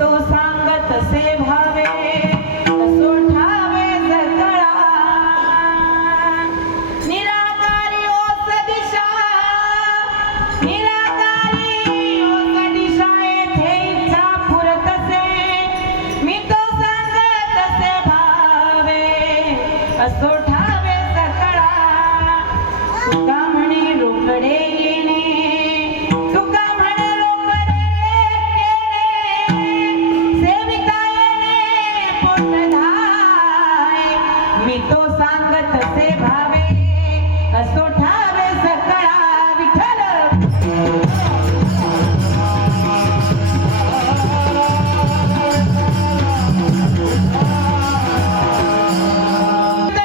तो सांगत से भावे असो ठावे सकळा निराकारी ओस दिशा निराकारी ओस दिशा येथे इच्छा पुरतसे मी तो सांगत से भावे असो ठावे सकळा तुका म्हणे रोकडे येणे तुका म्हणे रोकडे मी तो सांगत से भावे असो ठावे सकळा विठ्ठल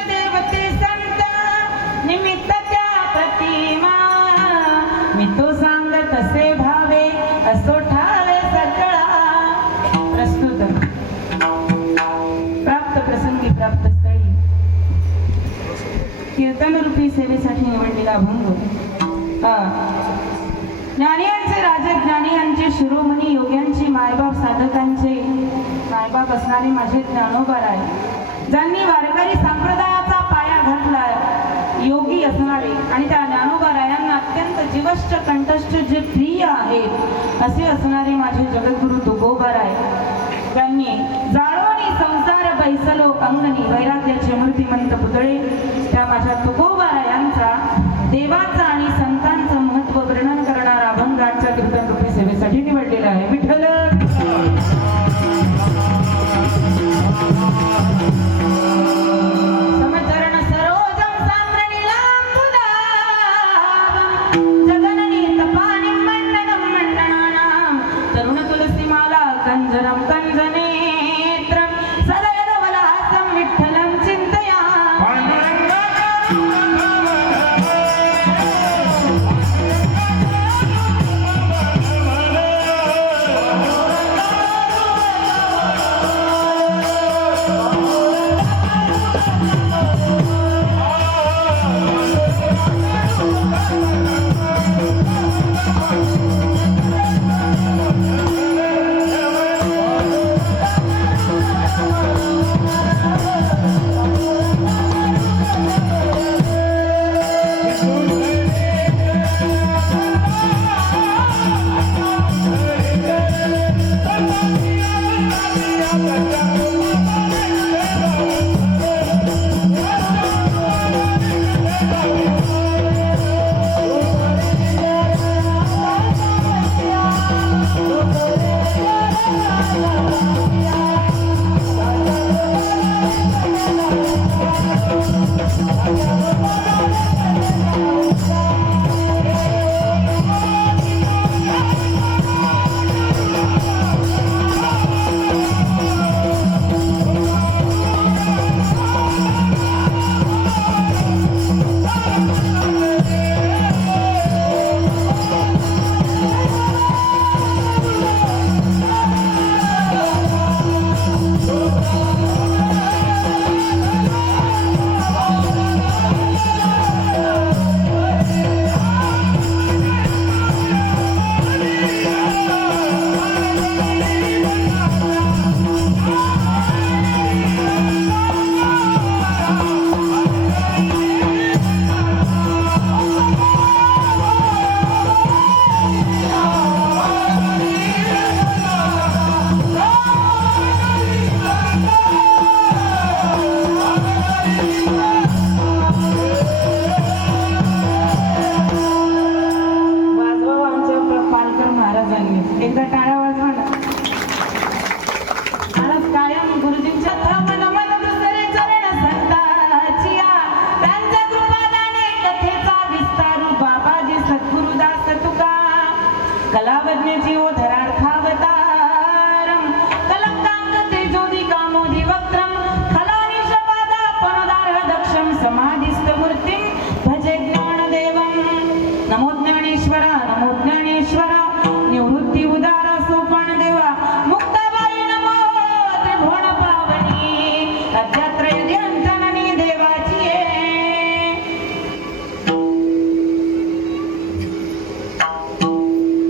देवते संत निमित्त त्या प्रतिमा मी तो सांगत से भावे असो ठावे सकळा प्रस्तुत प्राप्त प्रसंगी प्राप्त स्थळी कीर्तन रूपी सेवेसाठी निवडलेला अभंग ज्ञानियांचे राजे ज्ञानियांचे शिरोमणी योग्यांची मायबाप साधकांचे मायबाप असणारे माझे ज्ञानोबा आहे ज्यांनी वारकरी संप्रदायाचा पाया घातला योगी असणारे आणि त्या ज्ञानोबा रायांना अत्यंत जीवष्ट कंठस्थ जे प्रिय आहेत असे असणारे माझे जगद्गुरु तुकोबा राय त्यांनी जाळोनी संसार बैसलो अंगणी वैराग्याचे मूर्तिमंत पुतळे त्या माझ्या तुकोबा यांचा देवाचा आणि संतांचं महत्व वर्णन करणारा अभंग आजच्या कीर्तन रूपी सेवेसाठी निवडलेला आहे विठ्ठल समचरण सरोजम सांद्रणीलांबुदाभं जगननी तपानि मंडनं मंडनानां तरुण तुलसीमाला कंजरं कंजनेत्रं सदयदवलासं विठ्ठलं चिन्तयामि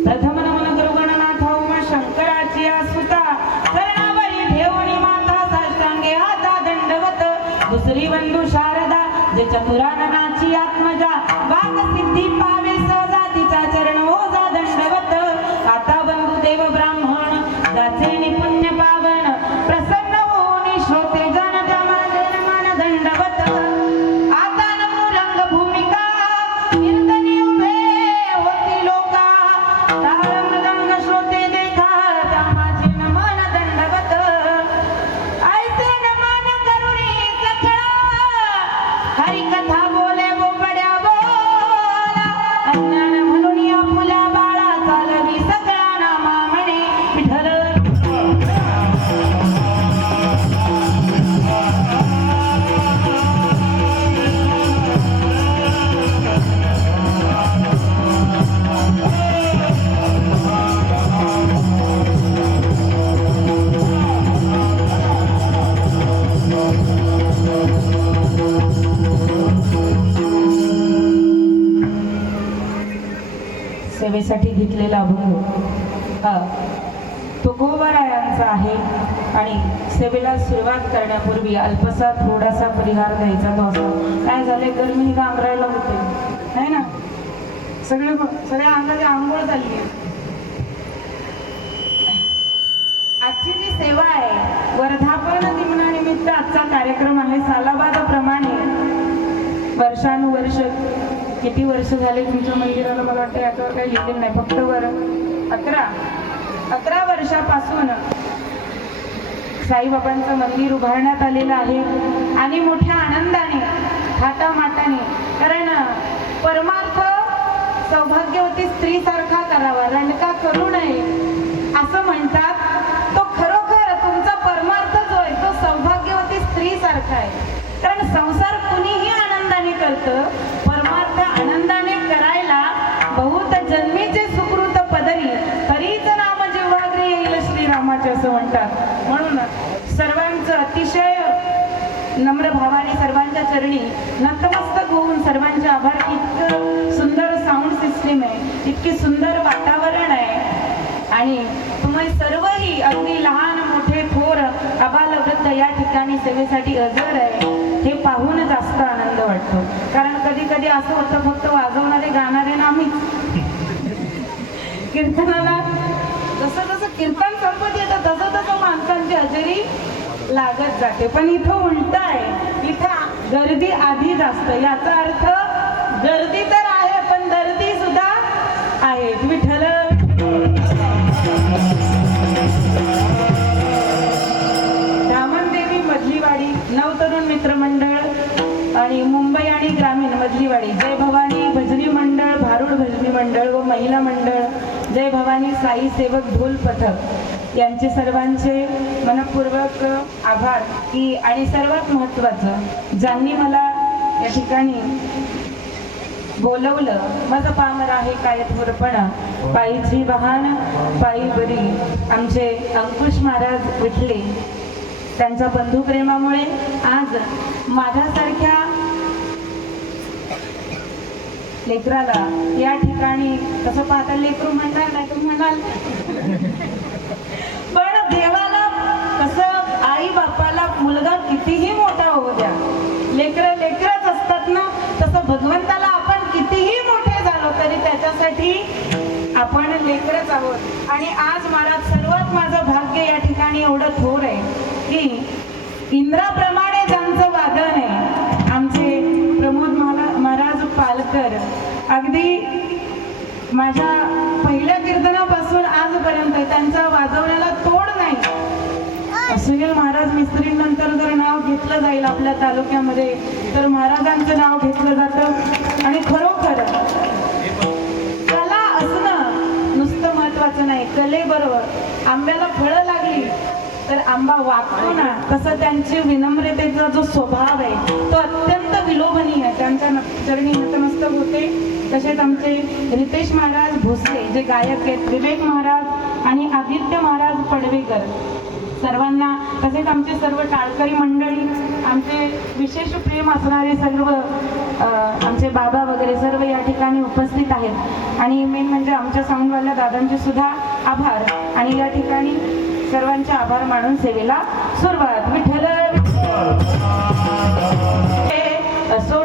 प्रथम नमन गुरुगणनाथ जे चतुराननाची आत्मजा वाग सिद्धी पावे सहजा तिचा चरण ओजा दंडवत आता बंधुदेव ब्राह्मण जाचे निपुण्य पावन प्रसन्न होऊन श्रोते जन माझे मन दंडवत आता नमो रंग भूमिका कीर्तनी उभे होती लोका ताळ मृदंग श्रोते देखा त्या माझे मन दंडवत ऐसे नमन करुणी सकळा हरी कथा बोले बोबड्या बोला अज्ञान म्हणून या फुला बाळा चालवी सगळा नामा म्हणे विठ्ठल सेवेसाठी घेतलेला अभंग हा तुकोबरायांचा आहे आणि सेवेला सुरुवात करण्यापूर्वी अल्पसा थोडासा परिहार द्यायचा तो असतो. काय झाले गरमी गांगरायला होते आहे ना, सगळ्या अंगाची आंघोळ झाली आहे. आजची जी सेवा आहे वर्धापन दिनानिमित्त आजचा कार्यक्रम आहे. सालाबादप्रमाणे वर्षानुवर्ष किती वर्ष झाले तुमच्या मंदिराला मला वाटतं याच्यावर काही लिहिलेलं नाही, फक्त 11 वर्षापासून साईबाबांचं मंदिर उभारण्यात आलेलं आहे आणि मोठ्या आनंदाने थाटामाटाने, कारण परमार्थ सौभाग्यवती स्त्रीसारखा करावा, रणका करू नये असं म्हणतात. तो खरोखर तुमचा परमार्थ जो आहे तो सौभाग्यवती स्त्रीसारखा आहे. कारण संसार कुणीही आनंदाने करतं, परमार्थ आनंदाने करायला बहुत जन्मीचे सुकृत पदरी तरीच नाम जिव्हाग्री येईल श्रीरामाचे असं म्हणतात. म्हणून सर्वांचं अतिशय नम्र भावाने सर्वांच्या चरणी नतमस्तक होऊन सर्वांचे आभार. इतकं सुंदर साऊंड सिस्टीम आहे, इतकी सुंदर वातावरण आहे आणि तुम्ही सर्वही अगदी लहान मोठे थोर आबालवृद्ध या ठिकाणी सेवेसाठी हजर आहे हे पाहून जास्त आनंद वाटतो. कारण कधी कधी असं होतं फक्त वाजवणारे गाणारे ना आम्ही कीर्तनाला जसं जसं कीर्तन संपत येतं तसं तसं माणसांची हजेरी लागत जाते. पण इथं उलट आहे, इथं गर्दी आधी जास्त. याचा अर्थ गर्दी तर आहे पण गर्दी सुद्धा आहे. विठ्ठल दामनदेवी मधलीवाडी नवतरुण मित्रमंडळ आणि मुंबई आणि ग्रामीण मधलीवाडी जय भवानी भजनी मंडळ, भारूड भजनी मंडळ व महिला मंडळ, जय भवानी साई सेवक ढोल पथक यांचे सर्वांचे मनपूर्वक आभार. की आणि सर्वात महत्त्वाचं ज्यांनी मला या ठिकाणी बोलवलं, मज पामर आहे काय थोरपणा पायीची वाहन पायी बरी, आमचे अंकुश महाराज विठले त्यांच्या बंधुप्रेमामुळे आज माझ्यासारख्या लेकराला या ठिकाणी तसं पाहता लेकरू म्हणणार नाही तुम्ही म्हणाल पण देवाला कसं आई बापाला मुलगा कितीही मोठा होऊ द्या, लेकरच असतात ना, तसं भगवंताला आपण कितीही मोठे झालो तरी त्याच्यासाठी आपण लेकरच आहोत. आणि आज महाराज सर्वात माझं भाग्य या ठिकाणी एवढं थोर आहे की इंद्राप्रमाणे ज्यांचं वादन आहे आमचे प्रमोद महाराज पालकर, अगदी माझ्या पहिल्या कीर्तनापासून आजपर्यंत त्यांचा वाजवण्याला तोड नाही. सुनील महाराज मिस्त्रींनंतर जर नाव घेतलं जाईल आपल्या तालुक्यामध्ये तर महाराजांचं नाव घेतलं जातं. आणि खरोखर कला असणं नुसतं महत्वाचं नाही, कलेबरोबर आंब्याला फळं लागली तर आंबा वागतो ना, तसं त्यांची विनम्रतेचा जो स्वभाव आहे तो अत्यंत विलोभनीय आहे. त्यांच्या चरणी नतमस्तक होते. तसेच आमचे रितेश महाराज भोसले जे गायक आहेत, विवेक महाराज आणि आदित्य महाराज पडवेकर सर्वांना, तसेच आमचे सर्व टाळकरी मंडळी, आमचे विशेष प्रेम असणारे सर्व आमचे बाबा वगैरे सर्व या ठिकाणी उपस्थित आहेत. आणि मेन म्हणजे आमच्या साऊंडवाल्या दादांचे सुद्धा आभार. आणि या ठिकाणी सर्वांचे आभार मानून सेवेला सुरुवात. विठ्ठल असो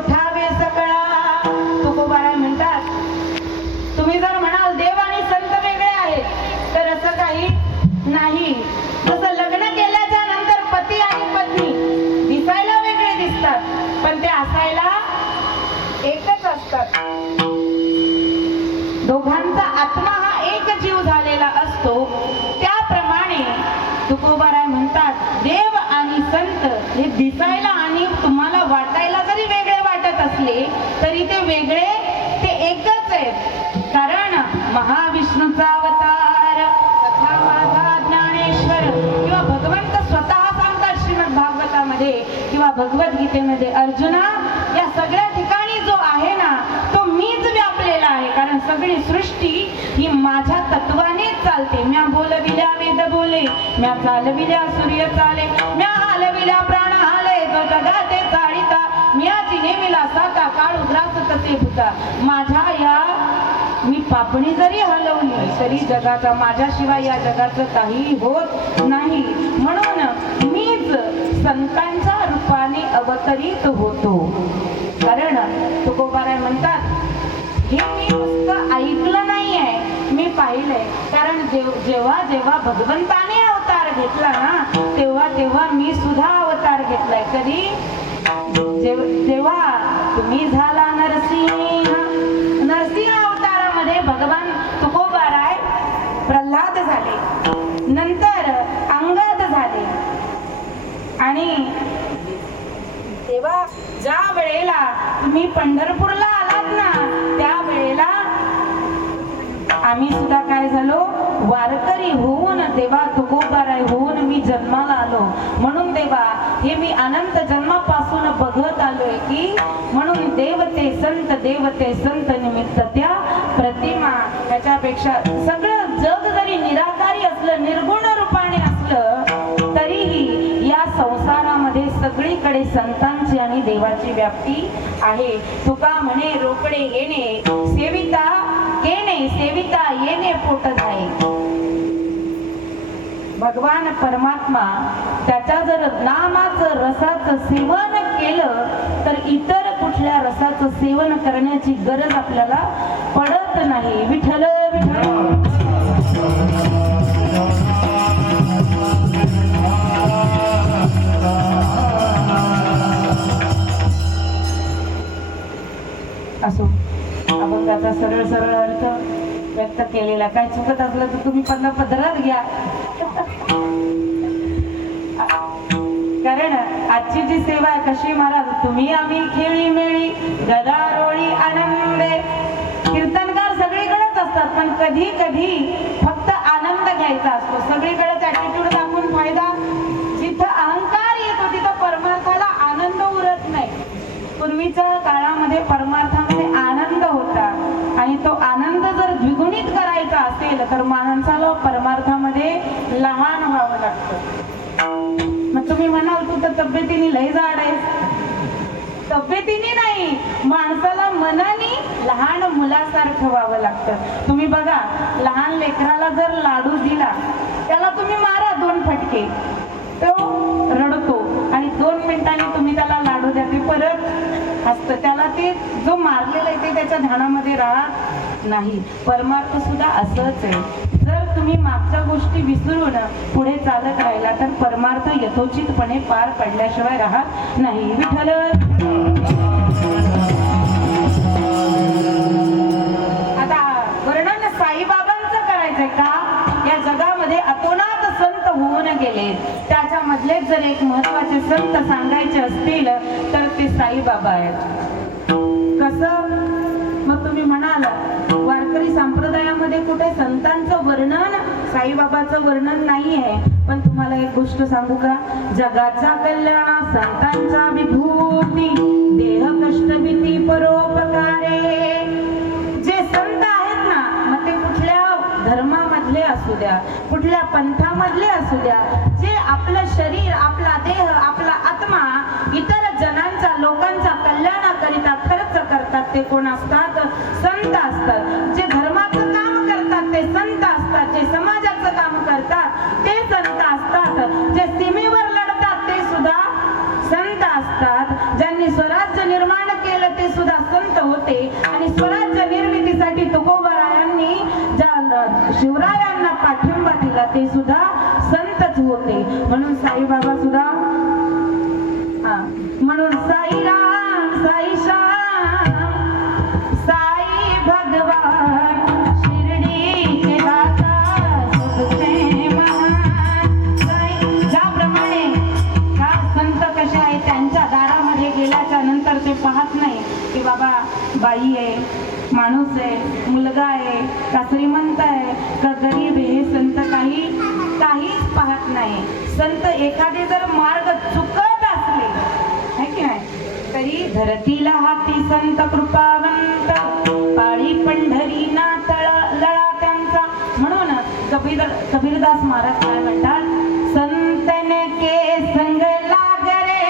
भगवद्गीतेमध्ये अर्जुना या सगळ्या ठिकाणी जो आहे ना तो मीच व्यापलेला आहे, कारण सगळी सृष्टी ही माझ्या तत्वानेच चालते. म्या बोलविल्या वेद बोले, म्या चालविल्या सूर्य चाले, म्या हालविल्या प्राण हाले, जो जगाते चाळीता, म्याची नेमिला साता काळ उग्रास तसे भूता. माझ्या या मी पापणी जरी हलवली तरी जगाचा माझ्याशिवाय या जगाचं काही होत नाही. म्हणून मीच संतांच्या रूपाने अवतरित होतो. कारण तुकोबाराय म्हणतात हे मी नुसतं ऐकलं नाहीये, मी पाहिलंय. कारण जेव्हा जेव्हा भगवंताने अवतार घेतला ना तेव्हा तेव्हा मी सुद्धा अवतार घेतलाय. कधी जेव्हा तुम्ही झाला नरसिंह, नरसिंह अवतारामध्ये भगवान तुकोबाराय प्रल्हाद झाले, नंतर अंगद झाले. आणि तेव्हा ज्या वेळेला तुम्ही पंढरपूरला आलात ना त्या वेळेला आम्ही सुद्धा काय झालो, वारकरी होऊन देवा तुकोबाराय होऊन मी जन्माला आलो. म्हणून देवा हे मी अनंत जन्मापासून बघत आलोय की म्हणून देवते संत निमित्त त्या प्रतिमा. त्याच्यापेक्षा सगळं जग जरी निराकारी असलं, निर्गुण रूपाने असलं तरीही या संसारामध्ये सगळीकडे संतांची आणि देवाची व्याप्ती आहे. तुका म्हणे रोकडे येणे सेविता केणे, सेविता येणे पोट जाई. भगवान परमात्मा त्याच्या जर नामाचं रसाचं सेवन केलं तर इतर कुठल्या रसाचं सेवन करण्याची गरज आपल्याला पडत नाही. विठ्ठल विठ्ठल. असो अभंगाचा सरळ सरळ अर्थ व्यक्त केलेला. काय चुकत असलं तर तुम्ही पदरात घ्या. कारण आजची जी सेवा आहे कशी महाराज, तुम्ही आम्ही खेळी मेळी गदारोळी आनंदे. कीर्तनकार सगळीकडेच असतात पण कधी कधी फक्त आनंद घ्यायचा असतो. सगळीकडेच ऍटिट्यूड दाखवून फायदा. जिथं अहंकार येतो तिथं परमार्थाला आनंद उरत नाही. पूर्वीच्या काळामध्ये परमार्थामध्ये आनंद होता आणि तो आनंद जर द्विगुणित करायचा असेल तर माणसाला परमार्थामध्ये लहान व्हावं लागतं. मग तुम्ही म्हणाल तू तर तब्येतीने लय जाड आहेस. तब्येतीने नाही, माणसाला मनाने लहान मुलासारखं व्हावं लागतं. तुम्ही बघा लहान लेकराला जर लाडू दिला त्याला तुम्ही मारा 2 फटके, तो रडतो आणि 2 मिनिटांनी तुम्ही त्याला लाडू द्या ते परत हसतं. त्याला ते जो मारलेला आहे ते त्याच्या ध्यानामध्ये राहत नाही. परमार्थ सुद्धा असंच आहे. जर तुम्ही मागच्या गोष्टी विसरून पुढे चालत राहिला तर परमार्थ यथोचितपणे पार पडल्याशिवाय राहत नाही. विठ्ठल. आता वर्णन साईबाबांचं करायचंय का? या जगामध्ये अतोनात संत होऊन गेले, त्याच्यामधले जर एक महत्वाचे संत सांगायचे असतील तर ते साईबाबा आहेत. कसं? मग तुम्ही म्हणाल वारकरी संप्रदायामध्ये कुठे संतांचं वर्णन, साईबाबाचं वर्णन नाही आहे. पण तुम्हाला एक गोष्ट सांगू का? जगाचा कल्याणा संतांच्या विभूती, देह कष्ट भीती परोपकारे. जे संत आहेत ना मग ते कुठल्या धर्मामधले असू द्या, कुठल्या पंथामधले असू द्या, जे आपलं शरीर, आपला देह, आपला आत्मा इतर जनांचा, लोकांच्या कल्याणाकरिता खर्च करतात ते कोण असतात? संत असतात. जे धर्माचं काम करतात ते संत असतात. जे समाजाचं काम करतात ते संत असतात. जे सीमेवर लढतात ते सुद्धा संत असतात. ज्यांनी स्वराज्य निर्माण केलं ते सुद्धा संत होते. आणि स्वराज्य निर्मितीसाठी तुकोबारायांनी ज्या शिवरायांना पाठिंबा दिला ते सुद्धा संतच होते. म्हणून साईबाबा सुद्धा म्हणून साईराम साई श्याम साई भगवान शिर्डीचे दाता सुखसे महान. ज्याप्रमाणे हा संत कसे आहे त्यांच्या दारामध्ये गेल्याच्या नंतर ते पाहत नाही की बाबा बाई आहे, माणूस आहे, मुलगा आहे, का श्रीमंत आहे, का गरीब आहे. हे संत काहीच पाहत नाही. संत एखादे जर मार्ग चुकत असले धरतीला हाती संत कृपावंत, पाळी पंढरी ना लळा त्यांचा. म्हणून कबीरदास महाराज काय म्हणतात, संतन के संग लाग रे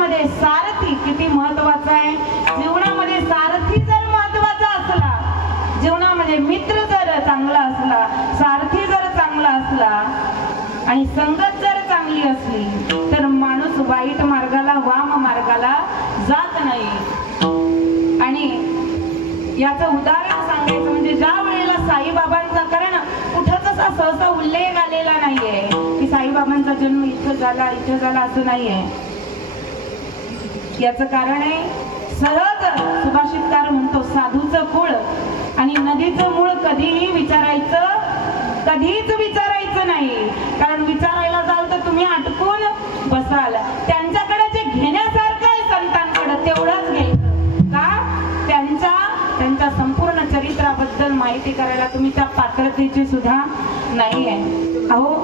तेरी सारथी किती महत्वाचा आहे. जीवनामध्ये सारथी जर महत्वाचा असला, जीवनामध्ये मित्र जर चांगला असला, सारथी जर चांगला असला आणि संगत जर चांगली असली तर माणूस वाईट मार्गाला, वाम मार्गाला जात नाही. आणि याचं उदाहरण सांगायचं म्हणजे ज्या वेळेला साईबाबांचा, कारण कुठंच असा सहसा उल्लेख आलेला नाहीये की साईबाबांचा जन्म इथं झाला असं नाहीये. याचं कारण आहे, सहज सुभाषितकार म्हणतो, साधूचं कुळ आणि नदीचं मूळ कधीच विचारायचं नाही. कारण विचारायला जाल तर तुम्ही अटकून बसाल. त्यांच्याकडे जे घेण्यासारखं आहे संतांकडे तेवढंच घ्यायचं. का? त्यांच्या संपूर्ण चरित्राबद्दल माहिती करायला तुम्ही त्या पात्रतेची सुद्धा नाहीये. अहो,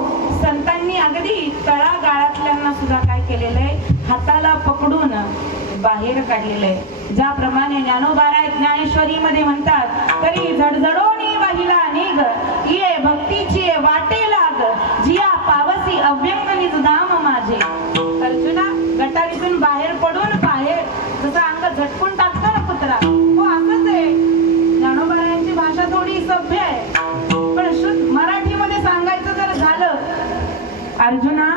संतांनी अगदी तळागाळातल्यांना सुद्धा काय केलेलं आहे, हाताला पकडून बाहेर काढलेलं आहे. ज्याप्रमाणे ज्ञानोबाराय ज्ञानेश्वरी मध्ये म्हणतात, तरी झडझडोनी वाहिला निघ ये भक्तीची वाटे लाग, जिया पावसी अव्यंग निज धाम माझे. अर्जुना, गटारीतून बाहेर पडून बाहेर जसं अंग झटकून टाकतो ना कुत्रा, हो असंच आहे. ज्ञानोबारायांची भाषा थोडी सभ्य आहे, पण शुद्ध मराठीमध्ये सांगायचं जर झालं, अर्जुना,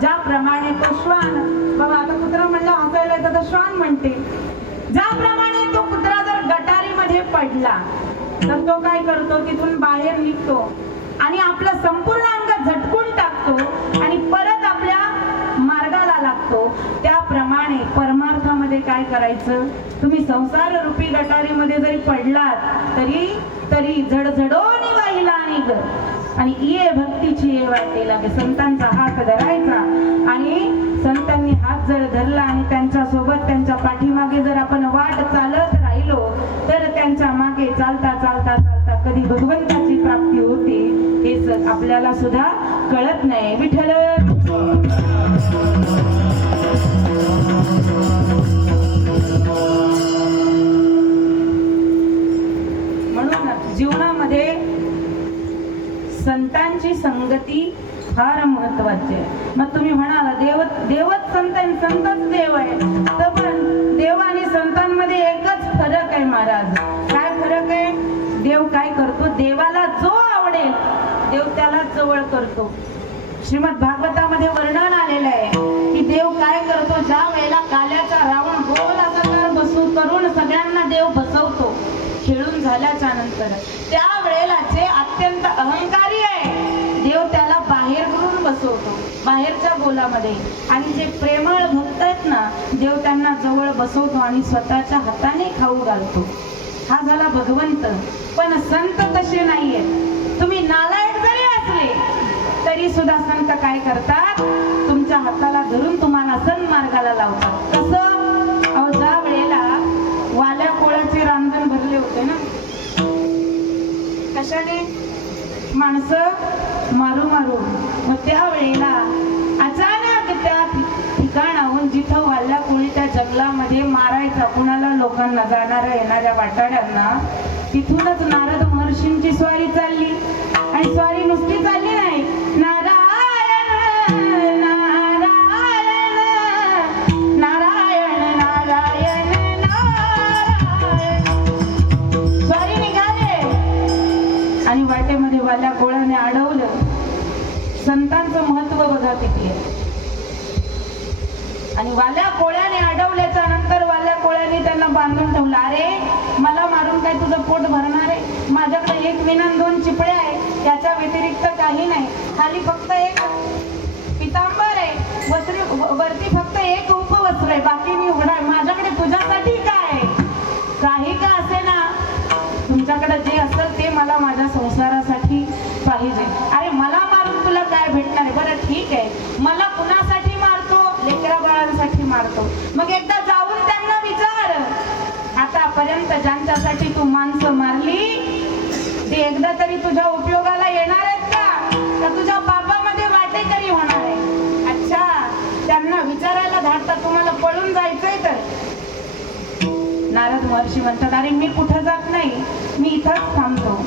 ज्याप्रमाणे तो श्वान, बाबा आता कुत्रा म्हणलं हसायला येतं तर श्वान म्हणते, ज्याप्रमाणे तो कुत्रा जर गटारीमध्ये पडला तर तो काय करतो, तिथून बाहेर निघतो आणि आपलं संपूर्ण अंग झटकून टाकतो आणि परत आपल्या मार्गाला लागतो. त्याप्रमाणे परमार्थामध्ये काय करायचं, तुम्ही संसार रूपी गटारीमध्ये जरी पडलात तरी झडझडोनी वाहिला निघ आणि ये भक्तीची ये वाटे लागे. संतांचा हात धरायचा आणि संतांनी हात जर धरला आणि त्यांच्या सोबत त्यांच्या पाठीमागे जर आपण वाट चालत राहिलो तर त्यांच्या मागे चालता चालता चालता कधी भगवंताची प्राप्ती होते हे आपल्याला सुद्धा कळत नाही. विठ्ठल म्हणून जीवनामध्ये संतांची संगती फार महत्वाची आहे. मग तुम्ही म्हणाला देवच संतच देव आहे, तर पण देव आणि संतांमध्ये एकच फरक आहे महाराज. काय फरक आहे? देव काय करतो, देवाला जो आवडेल देव त्याला जवळ करतो. श्रीमद भागवतामध्ये वर्णन आलेलं आहे की देव काय करतो, ज्या वेळेला काल्याचा रावण गोल आकार करून सगळ्यांना देव बसवतो, खेळून झाल्याच्या नंतर त्या वेळेला जे अत्यंत अहंकारी आहे देव त्याला बाहेर करून बसवतो. बाहेरच्या बोलामध्ये. आणि जे प्रेमळ भक्त आहेत ना, देव त्यांना जवळ बसवतो आणि स्वतःच्या हाताने खाऊ घालतो. हा झाला भगवंत. पण संत तसे नाहीये. तुम्ही नालायक जरी असले तरी सुद्धा संत काय करतात, तुमच्या हाताला धरून तुम्हाला सन्मार्गाला लावतात. कसं? अहो, ज्या वेळेला वाल्या कोळाचे रांजण भरले होते ना, कशाने? माणसं मारू मारू. मग त्या वेळेला अचानक त्या ठिकाणाहून जिथं वाल्या कोळी त्या जंगलामध्ये मारायचा कुणाला, लोकांना, जाणाऱ्या येणाऱ्या वाटाड्यांना, तिथूनच नारद महर्षींची स्वारी चालली. आणि स्वारी नुसती चालली नाही, नारायण नारायण नारायण नारायण नारायण. स्वारी निघाले आणि वाटेमध्ये वाल्या कोळ्याने अडवलं. संतांचं महत्व बघा किती आहे. आणि वाल्या कोळ्याने अडवल्याच्या नंतर वाल्या कोळ्याने त्यांना बांधून ठेवलं. अरे, मला मारून काय तुझं पोट भरणार आहे? माझ्याकडे एक विना दोन चिपळ्या आहे, याच्या व्यतिरिक्त काही नाही. खाली फक्त एक पितांबर आहे, वरती फक्त एक उपवस्त्र आहे, बाकी मी उघडा आहे. माझ्याकडे तुझ्यासाठी काय आहे? काही का असे ना, तुमच्याकडे जे असेल ते मला माझ्या संसारासाठी पाहिजे. अरे, मला मारून तुला काय भेटणार आहे? बरं ठीक आहे, मला कुणासाठी मारतो? लेकरा बाळांसाठी मारतो. मग एकदा जाऊन त्यांना विचार, आतापर्यंत ज्यांच्यासाठी तू माणसं मारली ते एकदा तरी तुझ्या उपयोगाला येणार आहेत का तुझ्या पापामध्ये वाटेकरी होणार आहे? अच्छा, त्यांना विचारायला धाडता, तुम्हाला पळून जायचंय तर? नारद महर्षी म्हणतात, अरे मी कुठं जात नाही, मी इथंच थांबतो.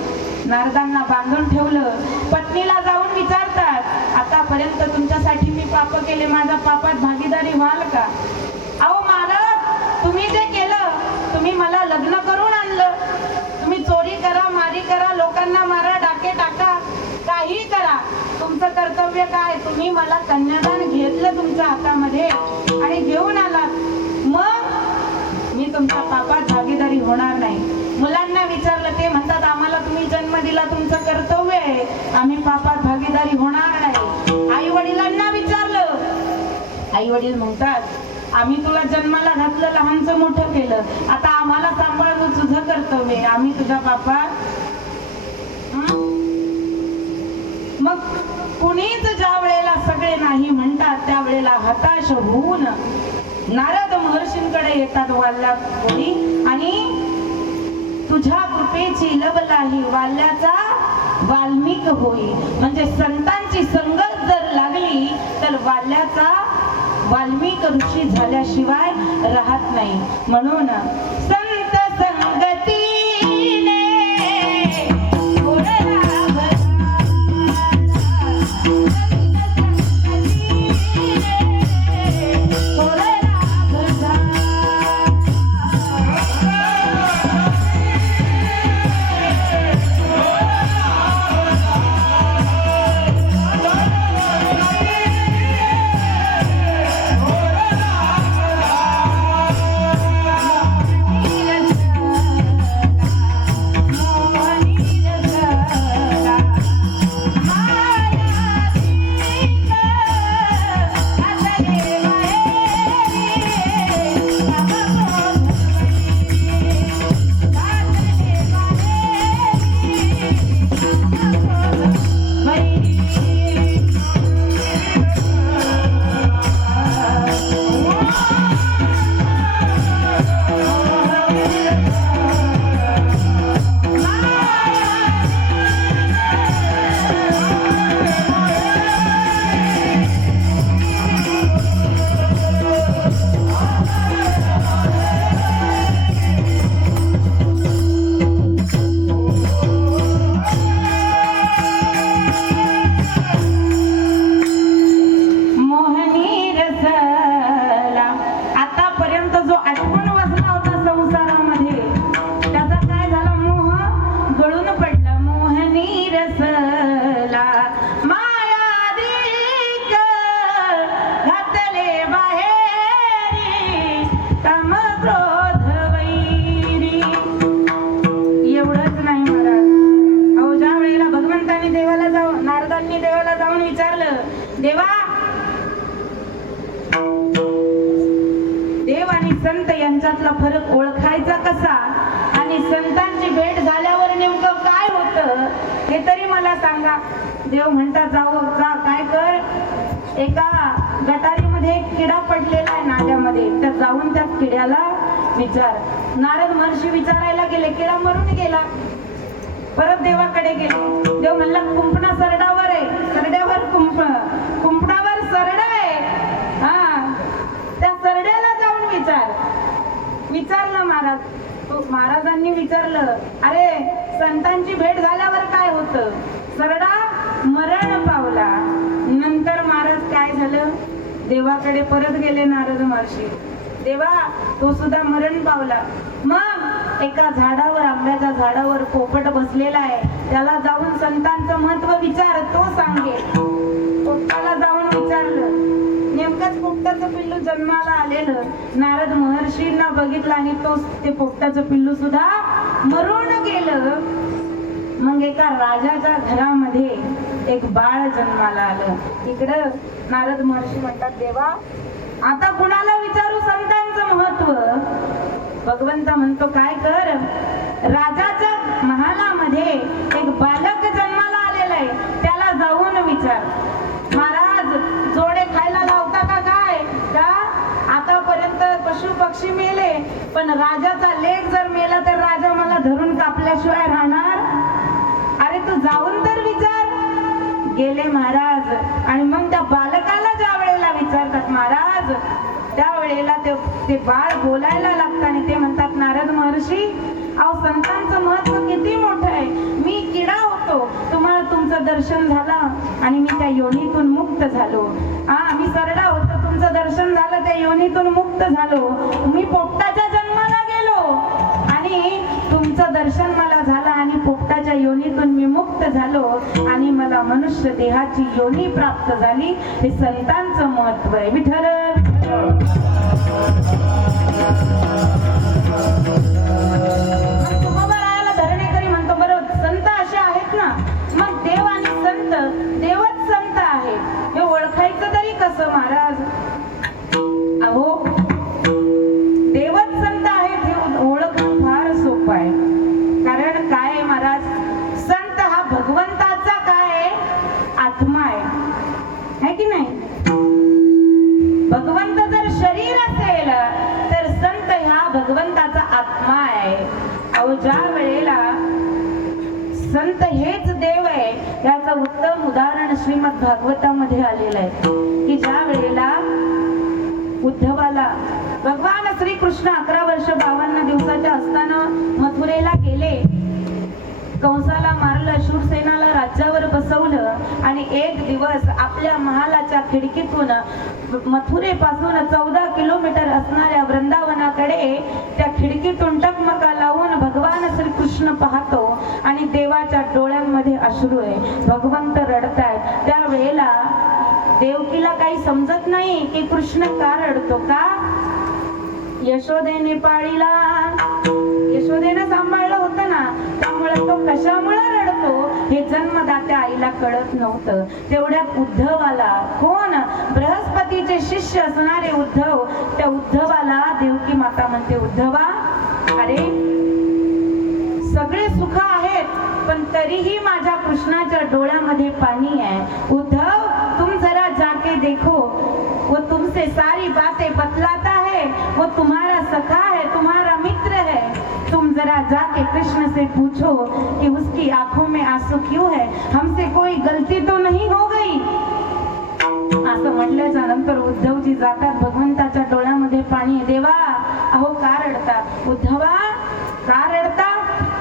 नारदांना बांधून ठेवलं. पत्नीला जाऊन विचारतात, आतापर्यंत तुमच्यासाठी मी पाप केले, माझ्या पापात भागीदारी व्हाल का? अहो मालक, तुम्ही जे केलं, तुम्ही मला लग्न करून आणलं, तुम्ही चोरी करा, मारी करा, लोकांना मारा, डाके टाका, काही करा, तुमचं कर्तव्य काय? तुम्ही मला कन्यादान घेतलं तुमच्या हातामध्ये आणि घेऊन आलात, मग मी तुमच्या पापात भागीदारी होणार नाही. मुलांना विचारलं, ते म्हणतात, आम्हाला तुम्ही जन्म दिला, तुमचं कर्तव्य आहे, आम्ही पापात भागीदारी होणार नाही. आई वडिलांना विचारलं, आई वडील म्हणतात, आम्ही तुला जन्माला घातलं, लहानचं मोठं केलं, आता आम्हाला सांभाळणं तुझं कर्तव्य आहे, आम्ही तुझ्या पापात. मग कुणीच ज्या वेळेला सगळे नाही म्हणतात त्यावेळेला हताश होऊन नारद महर्षींकडे येतात वाल्या कोळी आणि तुझ्या कृपेची लबलाही वाल्याचा वाल्मिक होई. म्हणजे संतांची संगत जर लागली तर वाल्याचा वाल्मिक ऋषी झाल्याशिवाय राहत नाही. म्हणून संत संगतीने देवा यांच्यातला फरक ओळखायचा कसा आणि संतांची भेट झाल्यावर नेमकं काय होतं हे तरी मला सांगा. देव म्हणतात जाऊ जा, काय कर, एका गटारीमध्ये एक किडा पडलेला आहे नाल्यामध्ये, तर जाऊन त्या किड्याला विचार. नारद महर्षी विचारायला गेले, किडा मरून गेला. परत देवाकडे गेले. देव म्हणला कुंपणा सरडावर आहे, सरड्यावर कुंपणावर सरडा आहे. हा, त्या सरड्याला जाऊन विचारलं महाराजांनी विचारलं, अरे संतांची भेट झाल्यावर काय होतं? सरडा मरण पावला. नंतर महाराज काय झालं, देवाकडे परत गेले नारद महर्षी. देवा, तो सुद्धा मरण पावला. मग एका झाडावर, आंब्याच्या झाडावर पोपट बसलेला आहे, त्याला जाऊन संतांचं महत्व विचार, तो सांगेल. पोपटाला जाऊन विचारलं. नेमकंच पोपटाचं पिल्लू जन्माला आलेलं. नारद महर्षींना बघितलं आणि ते पोपटाचं पिल्लू सुद्धा मरून गेलं. मग एका राजाच्या घरामध्ये एक बाळ जन्माला आलं. इकडं नारद महर्षी म्हणतात, देवा आता कुणाला विचारू संतांचं महत्व? भगवंत म्हणतो, काय कर, राजाच्या महालामध्ये एक बालक जन्माला आलेला आहे, त्याला जाऊन विचार. महाराज जोडे खायला लावता का काय? का आतापर्यंत पशु पक्षी मेले, पण राजाचा लेक जर मेला तर राजा मला धरून कापल्याशिवाय राहणार? अरे तू जाऊन तर विचार. गेले महाराज. आणि मग त्या बालकाला ज्या वेळेला विचारतात महाराज, त्यावेळेला ते बाळ बोलायला लागतं आणि ते म्हणतात, नारद महर्षी, अहो संतांचं महत्व किती मोठं आहे. मी किडा होतो, तुम्हाला तुमचं दर्शन झालं आणि मी त्या योनीतून मुक्त झालो. मी सरडा होतो, तुमचं दर्शन झालं, त्या योनीतून मुक्त झालो. मी पोपटाच्या जन्माला गेलो आणि तुमचं दर्शन मला झालं आणि पोपटाच्या योनीतून मी मुक्त झालो आणि मला मनुष्य देहाची योनी प्राप्त झाली. हे संतांचं महत्व आहे. विठ्ठल तुकोबारायाला धरणेकरी म्हणतो, बरोबर संत असे आहेत ना, मग देव आणि संत, देवच संत आहे हे ओळखायचं तरी कसं महाराज? अहो देवच संत आहेत हे ओळखणं फार सोपं आहे. कारण काय आहे महाराज, संत हा भगवंताचा काय आहे, आत्मा आहे की नाही? भगवंत जर शरीर असेल तर संत ह्या भगवंताचा आत्मा आहे. अहो ज्या वेळेला संत हेच देव आहे, याचं उत्तम उदाहरण श्रीमद भागवतामध्ये आलेलं आहे की ज्या वेळेला उद्धवाला भगवान श्रीकृष्ण 11 वर्ष 52 दिवसाच्या असताना मथुरेला गेले. कंसाला मारलं, शूरसेनाला राज्यावर बसवलं आणि एक दिवस आपल्या महालाच्या खिडकीतून मथुरेपासून 14 किलोमीटर असणाऱ्या वृंदावनाकडे त्या खिडकीतून टकमका लावून भगवान श्रीकृष्ण पाहतो आणि देवाच्या डोळ्यांमध्ये अश्रू आहे. भगवंत रडतायत. त्यावेळेला देवकीला काही समजत नाही की कृष्ण का रडतो. का? यशोदेने पाळीला, यशोदेने सांभाळलं होतं ना, त्यामुळे तो कशामुळे रडतो हे जन्मदात्या आईला कळत नव्हतं. तेवढ्यात उद्धवाला, कोण? बृहस्पतीचे शिष्य असणारे उद्धव, त्या उद्धवाला देवकी माता म्हणते, उद्धवा अरे सगळे सुख आहेत पण तरीही माझ्या कृष्णाच्या डोळ्यामध्ये पाणी आहे. उद्धव तुम जरा जाके देखो, वो तुमसे सारी बातें बतलाता है, वो तुम्हारा सखा है, तुम्हारा मित्र है. तुम जरा जाके कृष्ण से पूछो कि उसकी आंखों में आंसू क्यों है, हमसे कोई गलती तो नहीं हो गई. असं म्हटल्याच्या नंतर उद्धवजी जातात. भगवंताच्या डोळ्यामध्ये पाणी. देवा अहो का रडता? उद्धवा का रडता?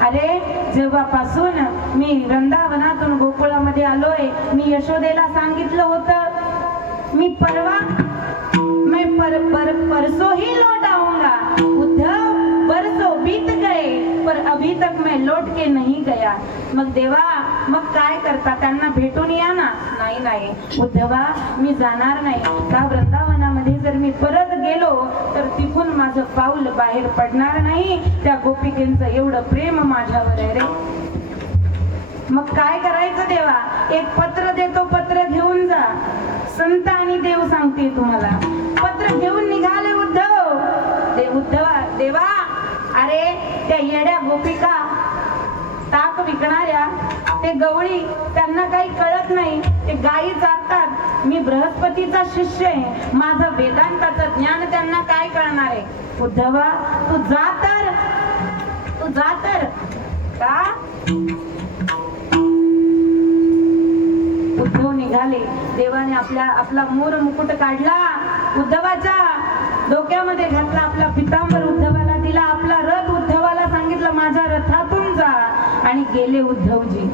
अरे जेव्हापासून मी वृंदावनातून गोकुळामध्ये आलोय, मी यशोदेला सांगितलं होतं मी परसों ही लौट आऊंगा. उद्धव बरसों बीत गए पर अभी तक मैं लौट के नहीं गया. मग देवा मग काय करता? त्यांना भेटून या ना. नाही उद्धवा मी जाणार नाही. का? वृंदावनामध्ये जर मी परत गेलो तर तिथून माझं पाऊल बाहेर पडणार नाही. त्या गोपिकेंचं एवढं प्रेम माझ्यावर आहे रे. मग काय करायचं देवा? एक पत्र देतो, पत्र घेऊन जा. संत आणि देव सांगते तुम्हाला. पत्र घेऊन निघाले उद्धव. देवा, अरे त्या येड्या गोपिका, ताक विकणाऱ्या, ते गवळी, त्यांना काही कळत नाही, ते गायी चारतात. मी बृहस्पतीचा शिष्य आहे, माझं वेदांताचं ज्ञान त्यांना काय कळणार आहे? उद्धवा, तू जा तर का? उद्धव निघाले. देवाने आपला मोर मुकुट काढला, उद्धवाच्या डोक्यामध्ये घातला, आपला पितांबर उद्धवाला दिला, आपला रथ उद्धवाला सांगितलं माझ्या रथातून जा, आणि गेले उद्धवजी.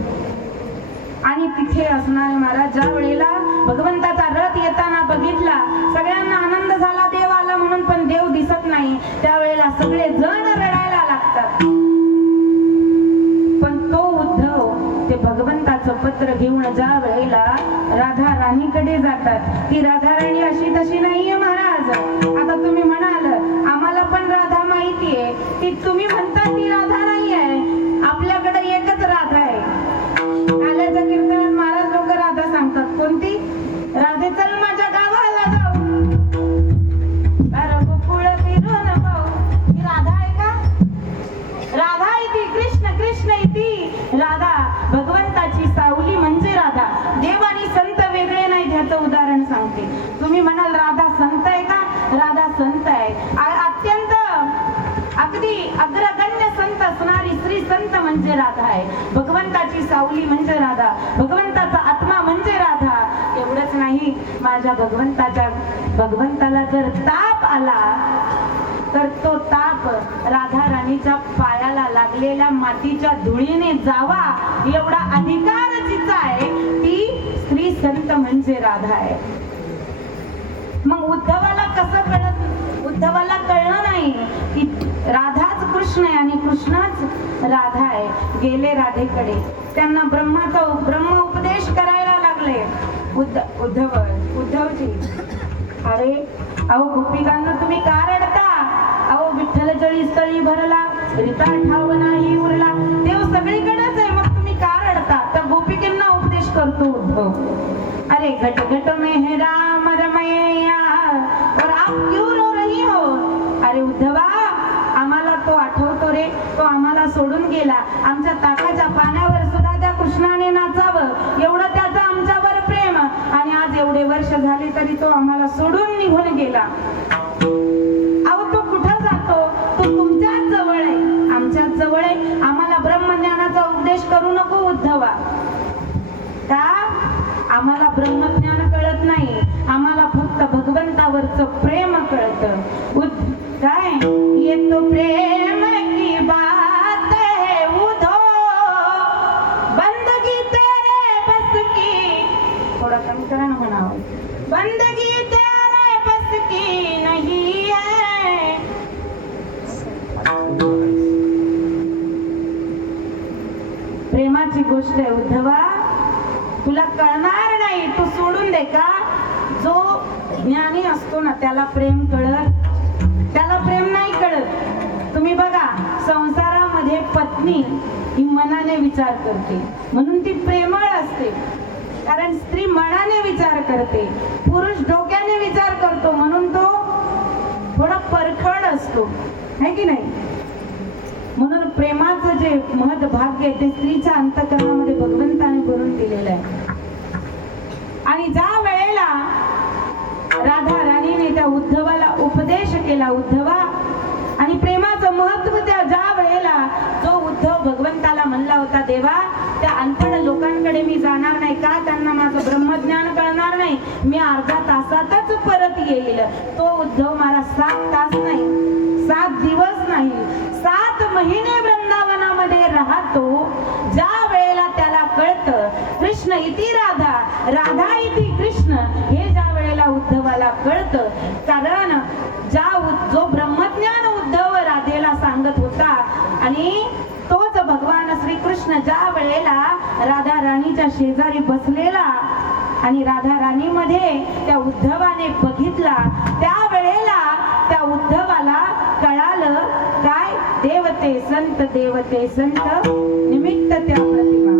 आणि तिथे असणारे महाराज ज्या वेळेला भगवंताचा रथ येताना बघितला, सगळ्यांना आनंद झाला, देव आला म्हणून, पण देव दिसत नाही. त्यावेळेला सगळे जण रडायला लागतात. पण तो उद्धव ते भगवंताचं पत्र घेऊन ज्या वेळेला राधा राणीकडे जातात, ती राधा राणी अशी तशी नाहीये महाराज. आता तुम्ही म्हणाल आम्हाला पण राधा माहितीये, ती तुम्ही म्हणता ती राधा नाहीये, आपल्याकडे एकच राधा आहे. आल्याच्या कीर्तनात महाराज लोक राधा सांगतात. कोणती? राधे चल माझ्या गावाला जाऊ, गोकुळ फिरून पाहू. ही राधा आहे का? राधा इति कृष्ण, कृष्ण इति राधा. भगवंताची सावली म्हणजे राधा. देव आणि संत वेगळे नाही, त्याचं उदाहरण सांगते. तुम्ही म्हणाल राधा संत आहे का? राधा संत आहे. अत्यंत अगदी अग्रगण्य संत असणारी श्री संत म्हणजे राधा आहे. भगवंताची सावली म्हणजे राधा, भगवंताचा आत्मा म्हणजे राधा. एवढंच नाही, माझ्या भगवंताला जर ताप आला तर तो ताप राधा राणीच्या पायाला लागलेल्या मातीच्या धुळीने जावा एवढा अधिकार जिचा आहे, ती स्त्री संत म्हणजे राधा आहे. मग उद्धवाला कसं कळत? उद्धवाला कळलं नाही की राधाच कृष्ण आहे आणि कृष्णच राधा आहे. गेले राधेकडे, त्यांना ब्रह्म उपदेश करायला लागले. उद्धवजी, अरे अहो गोपिकांना तुम्ही का रडता? अहो विठ्ठल जळी स्थळी भरला, रिता ठाव नाही उरला. देव सगळीकडेच आहे, मग तुम्ही का रडता? त्या गोपिकांना उपदेश करतो उद्धव. अरे घट घट में है राम रमैया और आप क्यों रो रही हो? अरे उद्धवा, आम्हाला तो आठवतो रे, तो आम्हाला सोडून गेला. आमच्या ताकाच्या पाण्यावर सुद्धा त्या कृष्णाने नाचावं एवढं त्याचं आमच्यावर प्रेम, आणि आज एवढे वर्ष झाले तरी तो आम्हाला सोडून निघून गेला. अहो तो कुठं जातो? तो तुमच्याच जवळ आहे, आमच्याच जवळ आहे. आम्हाला ब्रह्मज्ञानाचा उपदेश करू नको उद्धवा. का? आम्हाला ब्रह्मज्ञान कळत नाही, आम्हाला फक्त भगवंतावरचं प्रेम कळतं. काय ये तो प्रेम की बात है उद्धव, बंदगी तेरे बस की. थोड़ा कम करा ना म्हणावं. बंदगी तेरे बस की नहीं है. प्रेमाची गोष्ट आहे उद्धवा, तुला कळणार नाही. तू सोडून दे. का? जो ज्ञानी असतो ना त्याला प्रेम कळत, त्याला प्रेम नाही कळत. तुम्ही बघा, संसारामध्ये पत्नी ही मनाने विचार करते म्हणून ती प्रेमळ असते, कारण स्त्री मनाने विचार करते. पुरुष डोक्याने विचार करतो म्हणून तो थोडा परखड असतो, है की नाही? म्हणून प्रेमाचं जे महद भाग्य आहे ते स्त्रीच्या अंतःकरणामध्ये भगवंताने भरून दिलेलं आहे. आणि ज्या वेळेला राधा राणीने त्या उद्धवाला उपदेश केला, उद्धवा, आणि प्रेमाचं महत्व त्या ज्या वेळेला जो उद्धव भगवंताला म्हणला होता, देवा त्या अनपढ लोकांकडे मी जाणार नाही. का? त्यांना माझं ब्रह्मज्ञान कळणार नाही, मी अर्धा तासातच परत येईल. तो उद्धव मला 7 तास नाही, 7 दिवस नाही, 7 महिने वृंदावनामध्ये राहतो. ज्या वेळेला त्याला कळतं कृष्ण इति राधा, राधा इति कृष्ण, हे ज्या वेळेला उद्धवाला कळतं, कारण जो ब्रह्मज्ञान उद्धव राधेला सांगत होता, आणि तोच भगवान श्रीकृष्ण ज्या वेळेला राधा राणीच्या शेजारी बसलेला आणि राधा राणी मध्ये त्या उद्धवाने बघितला, त्या वेळेला त्या उद्धवाला कळालं काय? देवते संत, देवते संत, निमित्त त्या प्रतिमा.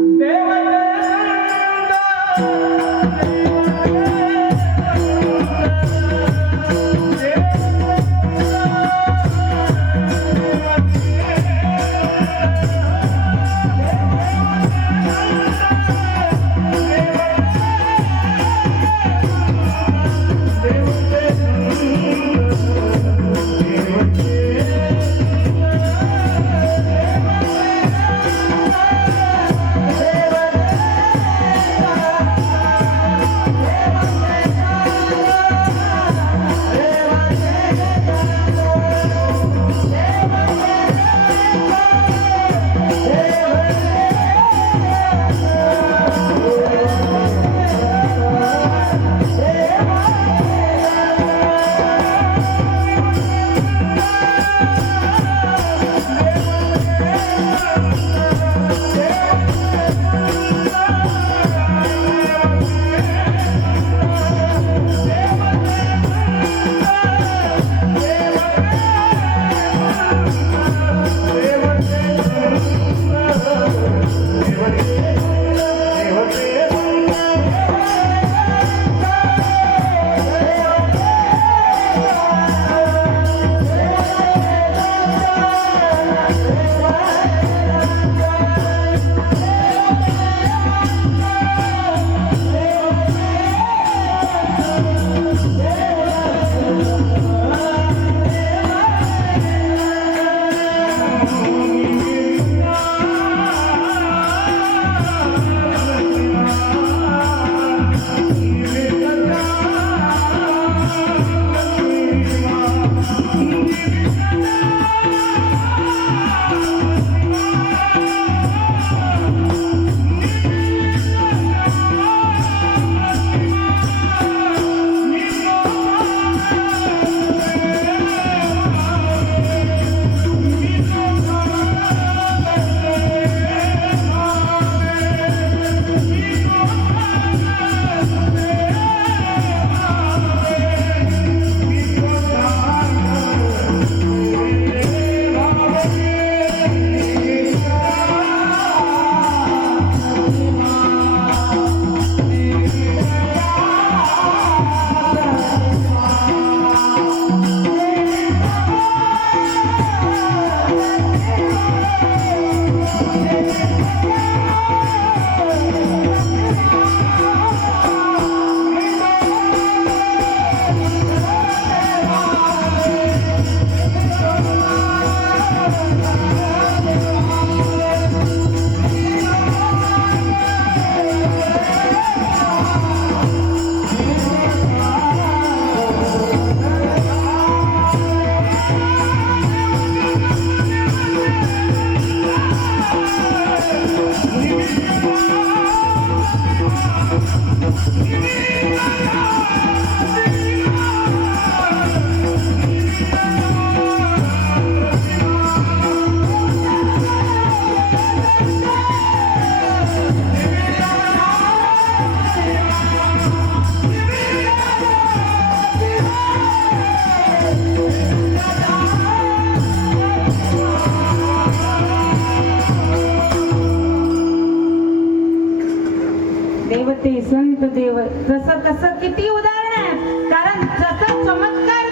देवते संत देव कसं कसं किती उदाहरण आहे. कारण जसं चमत्कार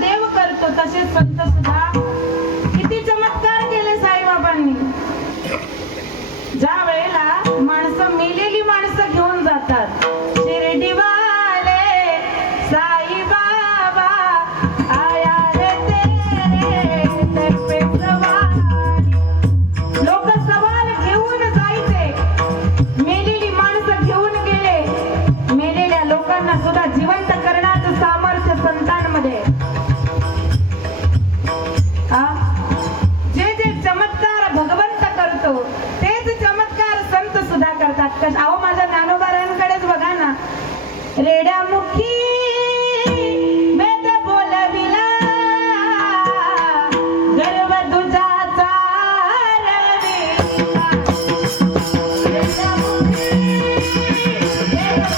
देव करतो तसे संत सुद्धा किती चमत्कार केले साईबाबांनी. ज्या वेळेला माणसं मेलेली माणसं घेऊन जातात, शिर्डीवाले साईबाबा आया रे तेरे दर पे सवारी. लोक सवाल घेऊन जायचे, मेलेली माणसं घेऊन गेले. मेलेल्या लोकांना सुद्धा जिवंत करण्याचं सामर्थ्य संतांमध्ये. जे जे चमत्कार भगवंत करतो तेच चमत्कार संत सुद्धा करतात. अहो माझ्या ज्ञानोबारांकडेच बघा ना, रेड्यामुखी वेद बोलविला, गर्व तुझ्याचा रविला. रेड्यामुखी वेद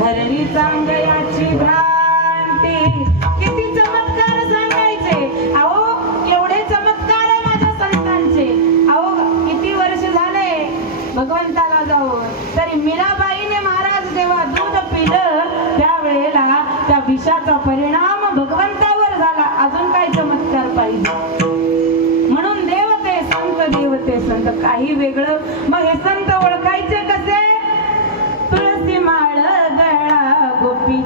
हरली चांगयाची भ्रांती. किती चमत्कार सांगायचे. अहो एवढे चमत्कार आहे माझ्या संतांचे. अहो किती वर्ष झाले भगवंताला जाऊन, तरी मीराबाईने महाराज जेव्हा दूध पिलं त्यावेळेला त्या विषाचा परिणाम भगवंतावर झाला. अजून काय चमत्कार पाहिजे. म्हणून देवते संत काही वेगळं. मग हे संत ओळखायचे कसे. तुळसी माळ गळा गोपी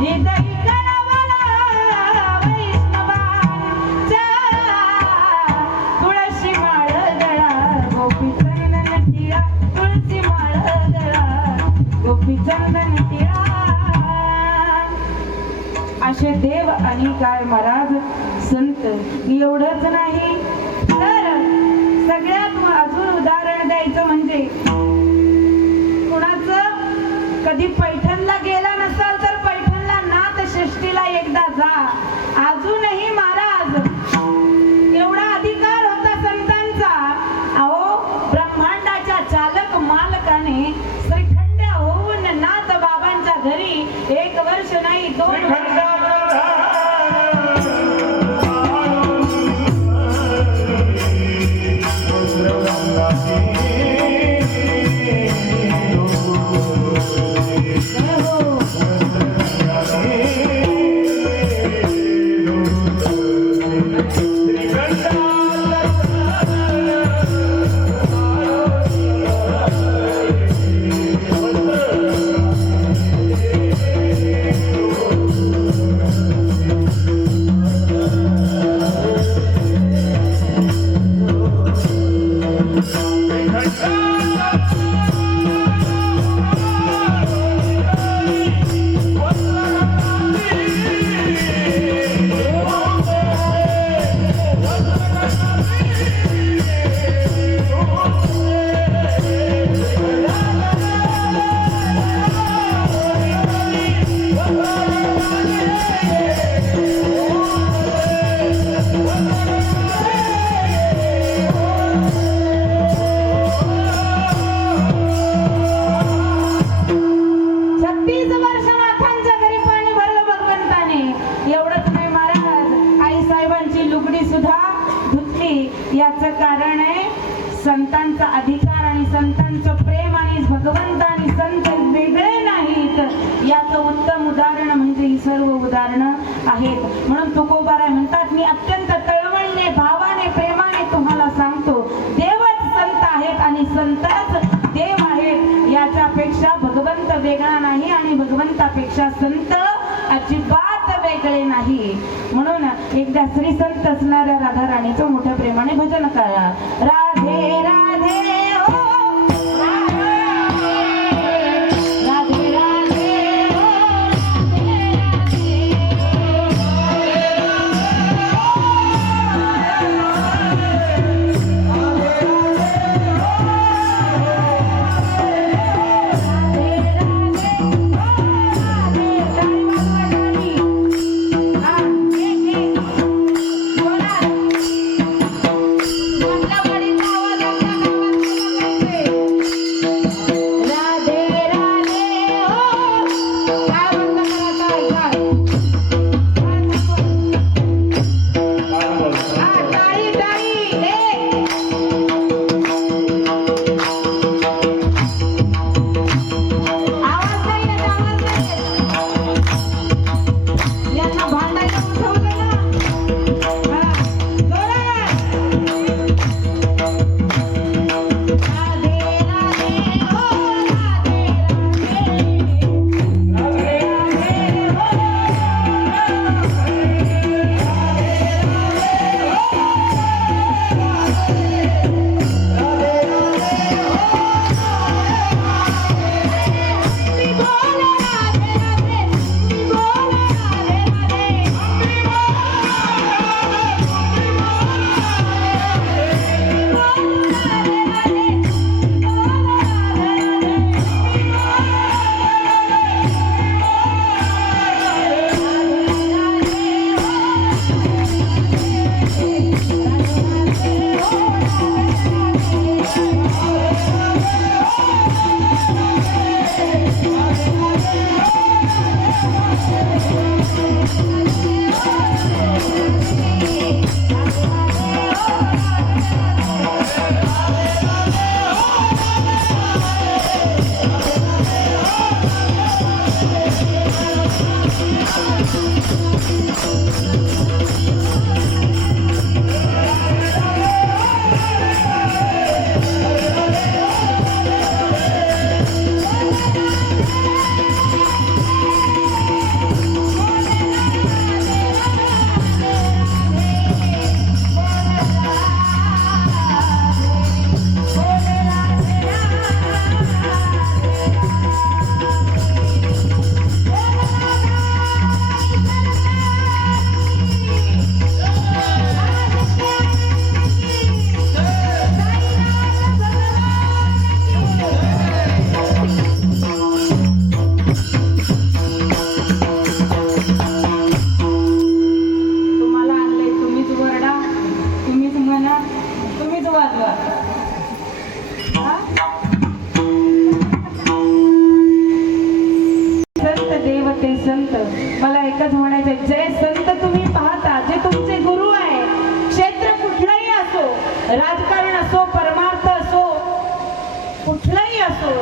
हृदय कणवला वैष्णवांच्या तुळशी माळ गळा गोपी चंदन टिळा तुळशी माळ गळा गोपी चंदन टिळा असे देव आणि काय महाराज संत. एवढंच नाही तर सगळ्यात अजून उदाहरण द्यायचं म्हणजे कुणाचं कधी पैठणला गेला नसाल तर पैठणला नाथषष्ठीला एकदा जा. अजूनही महाराज एवढा अधिकार होता संतांचा. अहो ब्रह्मांडाच्या चालक मालकाने श्रीखंड होऊन नाथ बाबांच्या घरी 1 वर्ष नाही 2 वर्ष याचं कारण आहे संतांचा अधिकार आणि संतांचं प्रेम आणि भगवंत आणि संत वेगळे नाहीत. याचं उत्तम उदाहरण म्हणजे ही सर्व उदाहरणं आहेत. म्हणून तुकोबाराय म्हणतात मी अत्यंत तळमळीने भावाने प्रेमाने तुम्हाला सांगतो देवच संत आहेत आणि संतच देव आहेत. याच्यापेक्षा भगवंत वेगळा नाही आणि भगवंतापेक्षा संत अजिबात वेगळे नाही. म्हणून एकदा श्री संत असणाऱ्या राधा राणीचं मोठ्या प्रेमाने भजन करा. राधे राधे हो राधे राधे हो राधे म्हणायचंय, जे संत तुम्ही पाहता, जे तुमचे गुरु आहे, क्षेत्र कुठलंही असो, राजकारण असो, परमार्थ असो, कुठलंही असो,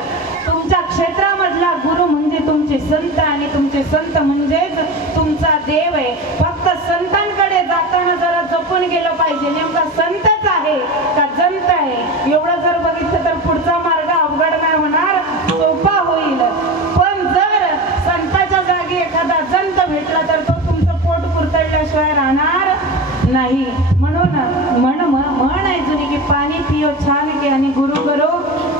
तुमच्या क्षेत्रामधला गुरु म्हणजे तुमचे संत आणि तुमचे संत म्हणजेच तुमचा देव आहे. फक्त संतांकडे जाताना जरा जपून गेलं पाहिजे, नेमका संतच आहे का जंत आहे एवढं जर बघितलं तर पुढचा मार्ग अवघड नाही होणार, सोपा होईल. पण जर संताच्या जागी एखादा जंत भेटला तर तो तुमचं पोट कुरतडल्याशिवाय राहणार नाही. म्हणून म्हण आहे जुनी की पाणी पियो छान के आणि गुरु करो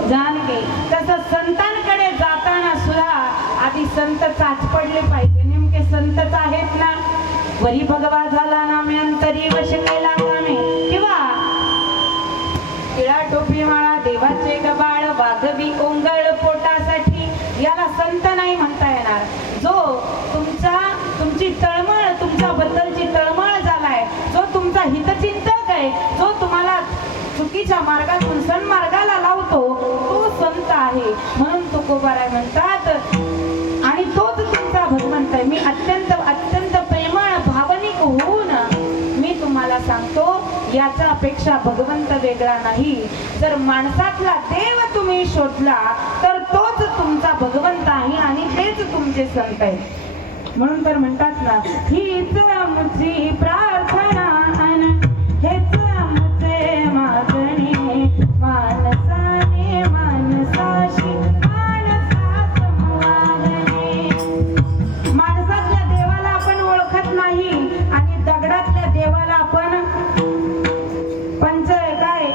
जान के. तसं संतांकडे जाताना सुद्धा आधी संत चाच पडले पाहिजे. नेमके संतच आहेत ना. वरी भगवा झाला ना मी अंतरी वश केला कामे, किंवा टिळा टोपी माळा देवाचे गबाळ वाघवी ओंगळ पोटासाठी, याला संत नाही म्हणता येणार. जो तुमची तळमळ, तुमच्याबद्दलची तळमळ झालाय, जो तुमचा हितचिंतक आहे, जो तुम्हाला चुकीच्या मार्गातून सन्मार्गाला लावतो, तो संत आहे. म्हणून तुकोबाराय म्हणतात, आणि तोच तुमचा भगवंत आहे. मी अत्यंत अत्यंत प्रेमळ भावनिक होऊन मी तुम्हाला सांगतो, याच्या अपेक्षा भगवंत वेगळा नाही. जर माणसातला देव तुम्ही शोधला तर तोच तुमचा भगवंत आहे आणि तेच तुमचे संत आहे. म्हणून तर म्हणतात ना, हीच आमची प्रार्थना हेच आमचे मागणी, मानसाने मानसाशी मानसा संवादने. माणसातल्या देवाला आपण ओळखत नाही आणि दगडातल्या देवाला आपण काय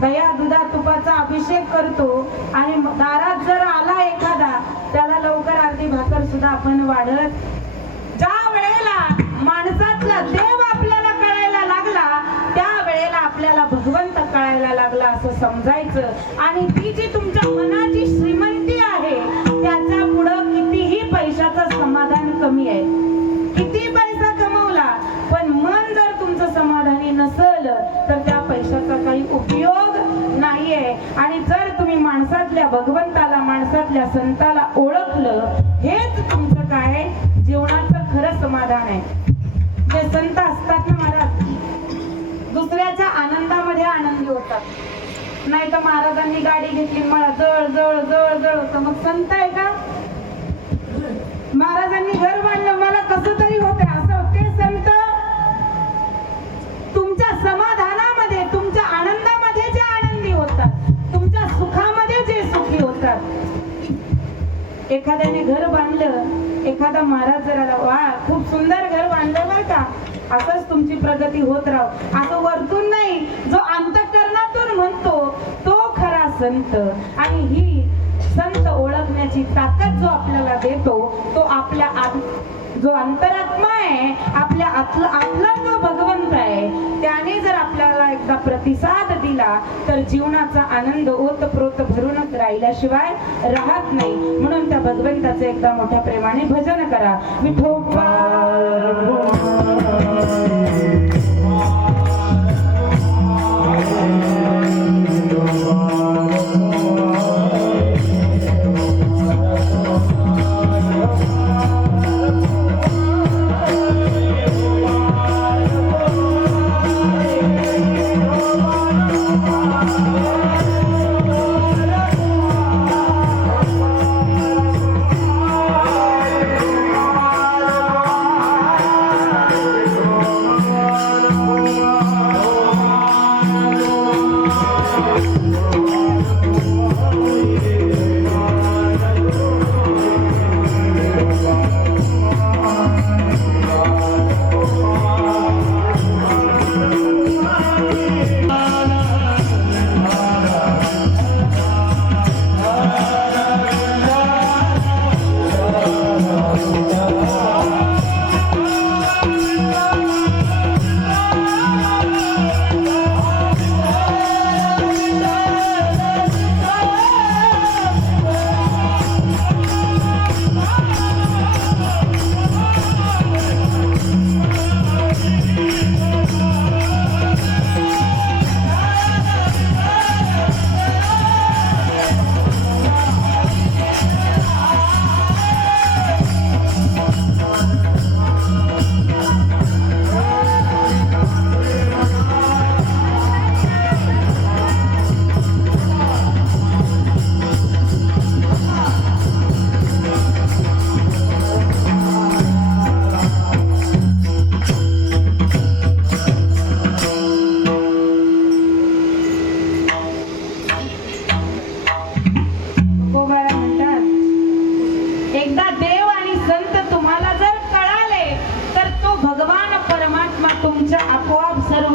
दया दुधा तुपाचा अभिषेक करतो, आणि दारात जर आला एखादा त्याला लवकर अर्धी भाकर सुद्धा आपण वाढत. ज्या वेळेला माणसातला देव आपल्याला कळायला लागला त्या वेळेला आपल्याला भगवंत कळायला लागला असं समजायचं. आणि ती जी तुमच्या मनाची श्रीमंती आहे त्याच्या पुढं कितीही पैशाचं समाधान कमी आहे. किती पैसा कमवला पण मन जर तुमचं समाधानी नसेल तर त्या पैशाचा काही उपयोग नाहीये. आणि जर तुम्ही माणसातल्या भगवंताला, माणसातल्या संताला ओळखलं, हेच तुमचं काय जीवनाचं खरं समाधान आहे. जे संत असतात ना महाराज, दुसऱ्याच्या आनंदामध्ये आनंदी होतात. नाही तर महाराजांनी गाडी घेतली मला जळ जळ जळ जळ होतं, मग संत आहे का? महाराजांनी घर बांधलं मला कसं तरी होते असं होते संत? तुमच्या समाधानामध्ये, तुमच्या आनंदामध्ये जे आनंदी होतात, तुमच्या सुखामध्ये जे सुखी होतात. एखाद्याने घर बांधलं, एखादा महाराज जर आला, वा खूप सुंदर घर बांधलं बरं का, असंच तुमची प्रगती होत राहो, असं वरतून नाही, जो अंतःकरणातून म्हणतो तो खरा संत. आणि ही संत ओळखण्याची ताकद जो आपल्याला देतो तो आपल्या जो अंतरात्मा आहे, आपल्या आतला जो भगवंत आहे, त्याने जर आपल्याला एकदा प्रतिसाद दिला तर जीवनाचा आनंद ओतप्रोत भरूनच राहिल्याशिवाय राहत नाही. म्हणून त्या भगवंताचे एकदा मोठ्या प्रेमाने भजन करा. विठोबा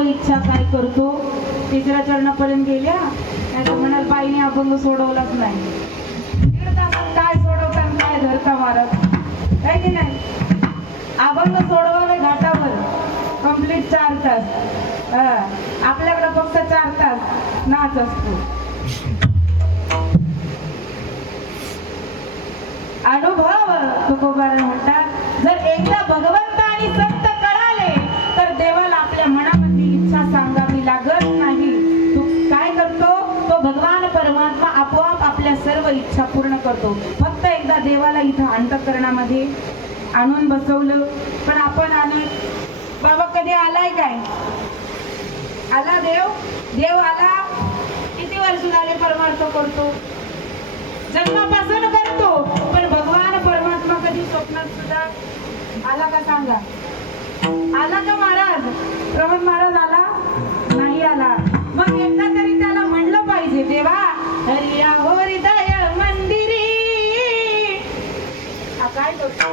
इच्छा काय करतो तिसऱ्या चरणापर्यंत गेल्या नाही तर म्हणाल बाईने अभंग सोडवलाच नाही. दीड तासात काय सोडवता आणि काय धरता मारत आहे की नाही. अभंग सोडवावे घाटावर कंप्लीट 4 तास. आपल्याकडे फक्त 4 तास नाच असतो. अनुभव तुकोबाराय म्हणतात जर एकदा भगवंत आणि संत कळाले तर देवाला आपल्या मनामधली इच्छा सांगावी लागत नाही. तू काय करतो तो भगवान परमात्मा आपोआप आपल्या सर्व इच्छा पूर्ण करतो. फक्त एकदा देवाला इथं अंतःकरणामध्ये आणून बसवलं. पण आपण आणि बाबा कधी आलाय काय आला देव आला किती वर्ष झाले परमार्थ करतो जन्मापासून करतो. पण भगवान परमात्मा कधी स्वप्नात सुद्धा आला का सांगा. आला का महाराज प्रमोद महाराज आला नाही आला. मग एकदा तरी त्याला म्हणलं पाहिजे देवा हरिया हो हृदय मंदिरी काय करतो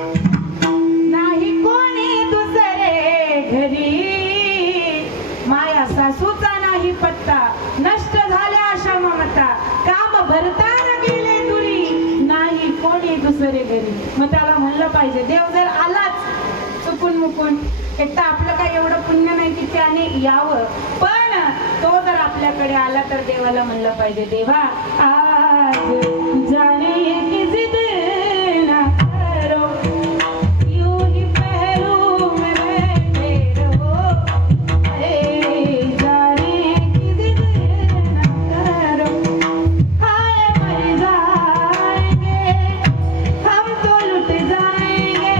नाही कोणी दुसरे घरी माया सासूचा नाही पत्ता नष्ट झाल्या अशा ममता काम भरता गेले नाही कोणी दुसरे घरी. मग त्याला म्हणलं पाहिजे देव जर आलाच चुकून मुकून एक तर आपलं काही एवढं पुण्य नाही की त्याने यावं. पण तो जर आपल्याकडे आला तर देवाला म्हणलं पाहिजे देवा आज जाने की जिद ना करो यूं ही पहलू में बैठे रहो अरे जाने की जिद ना करो हाय मर जाएंगे हम तो लुट जाएंगे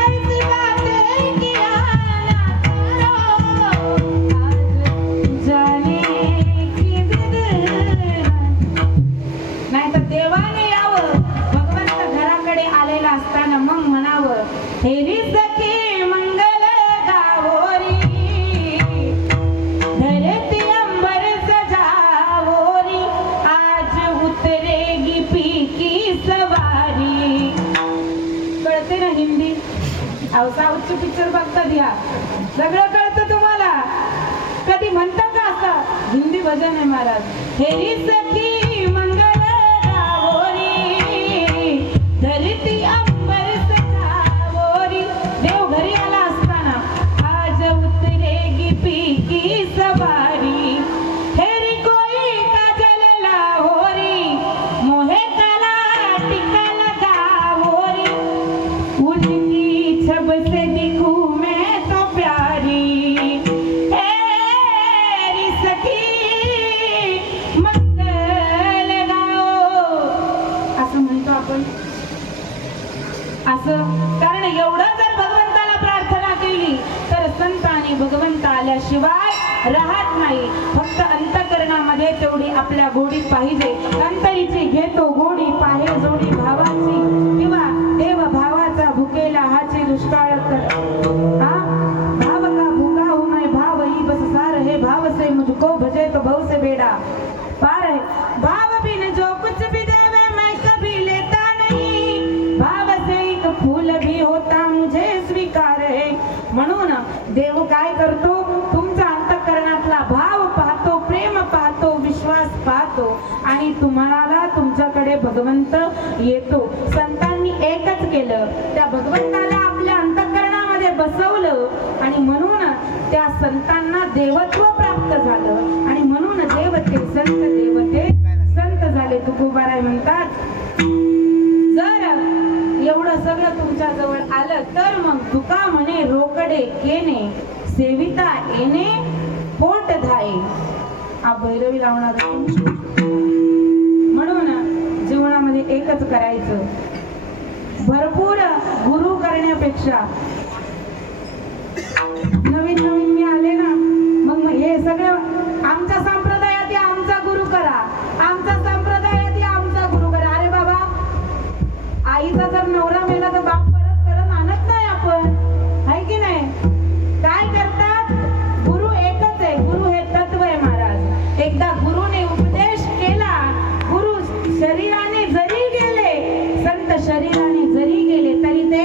ऐसी बातें किया ना करो आज जाने की जिद नाही तर देवाने यावं भगवंत घराकडे आलेला असताना मग म्हणावं हेरी सखी मंगल गावोरी धरती अंबर सजावोरी आज उतरेगी पी की सवारी. कळते ना हिंदी साऊथचे पिक्चर बघता द्या सगळं कळतं तुम्हाला. कधी म्हणतात का असं हिंदी भजन आहे महाराज हेरी सखी मंगल गावोरी धरती अंबर सजावोरी. देव घरी आला असताना आज उतरेगी पी की सवारी हेरी कोई काजल लाहोरी मोहे कला टिका लगावोरी उनकी छब से दिखूं मैं तो प्यारी हेरी सखी मंगल गाओ असं म्हणतो आपण. असं कारण एवढं जर भगवंताला प्रार्थना केली तर संत आणि भगवंत आल्याशिवाय राहत नाही. फक्त अंतःकरणामध्ये तेवढी आपल्या गोडी पाहिजे. अंतरीची घेतो गोडी पाहे जोडी भावाची किंवा देव भावाचा भुकेला हाची दुष्काळ कर हा भाव का भूखा हूं मैं भाव ही बस सार है भाव से मुझको भजे तो भव से बेड़ा पार है भाव बिन जो कुछ भी देवे मैं कभी लेता नहीं भाव से एक फूल भी होता मुझे स्वीकार है. म्हणून देव काय करतो तुमचा अंतःकरणातला भाव पाहतो प्रेम पाहतो विश्वास पाहतो आणि तुम्हाला तुमच्याकडे भगवंत येतो. संतांनी एकच केलं त्या भगवंताला आपल्या अंतःकरणामध्ये बसवलं आणि म्हणून त्या संतांना देवत्व प्राप्त झालं आणि म्हणून देवते संत झाले. तुकोबाराय म्हणतात जर एवढं सगळं तुमच्या जवळ आलं तर मग तुका म्हणे रोकडे केने सेविता येणे पोट धाये. हा भैरवी लावणार म्हणून जीवनामध्ये एकच करायचं भरपूर गुरु करण्यापेक्षा नवीन मी आले ना मग हे सगळं आमच्या संप्रदायात आमचा गुरु करा आमचा संप्रदायात आमचा गुरु करा. अरे बाबा आईचा जर नवरा मेला तर बाप परत आणत नाही आपण आहे की नाही. काय करतात गुरु एकच आहे. गुरु हे तत्व आहे महाराज. एकदा गुरुने उपदेश केला गुरु शरीराने जरी गेले संत शरीराने जरी गेले तरी ते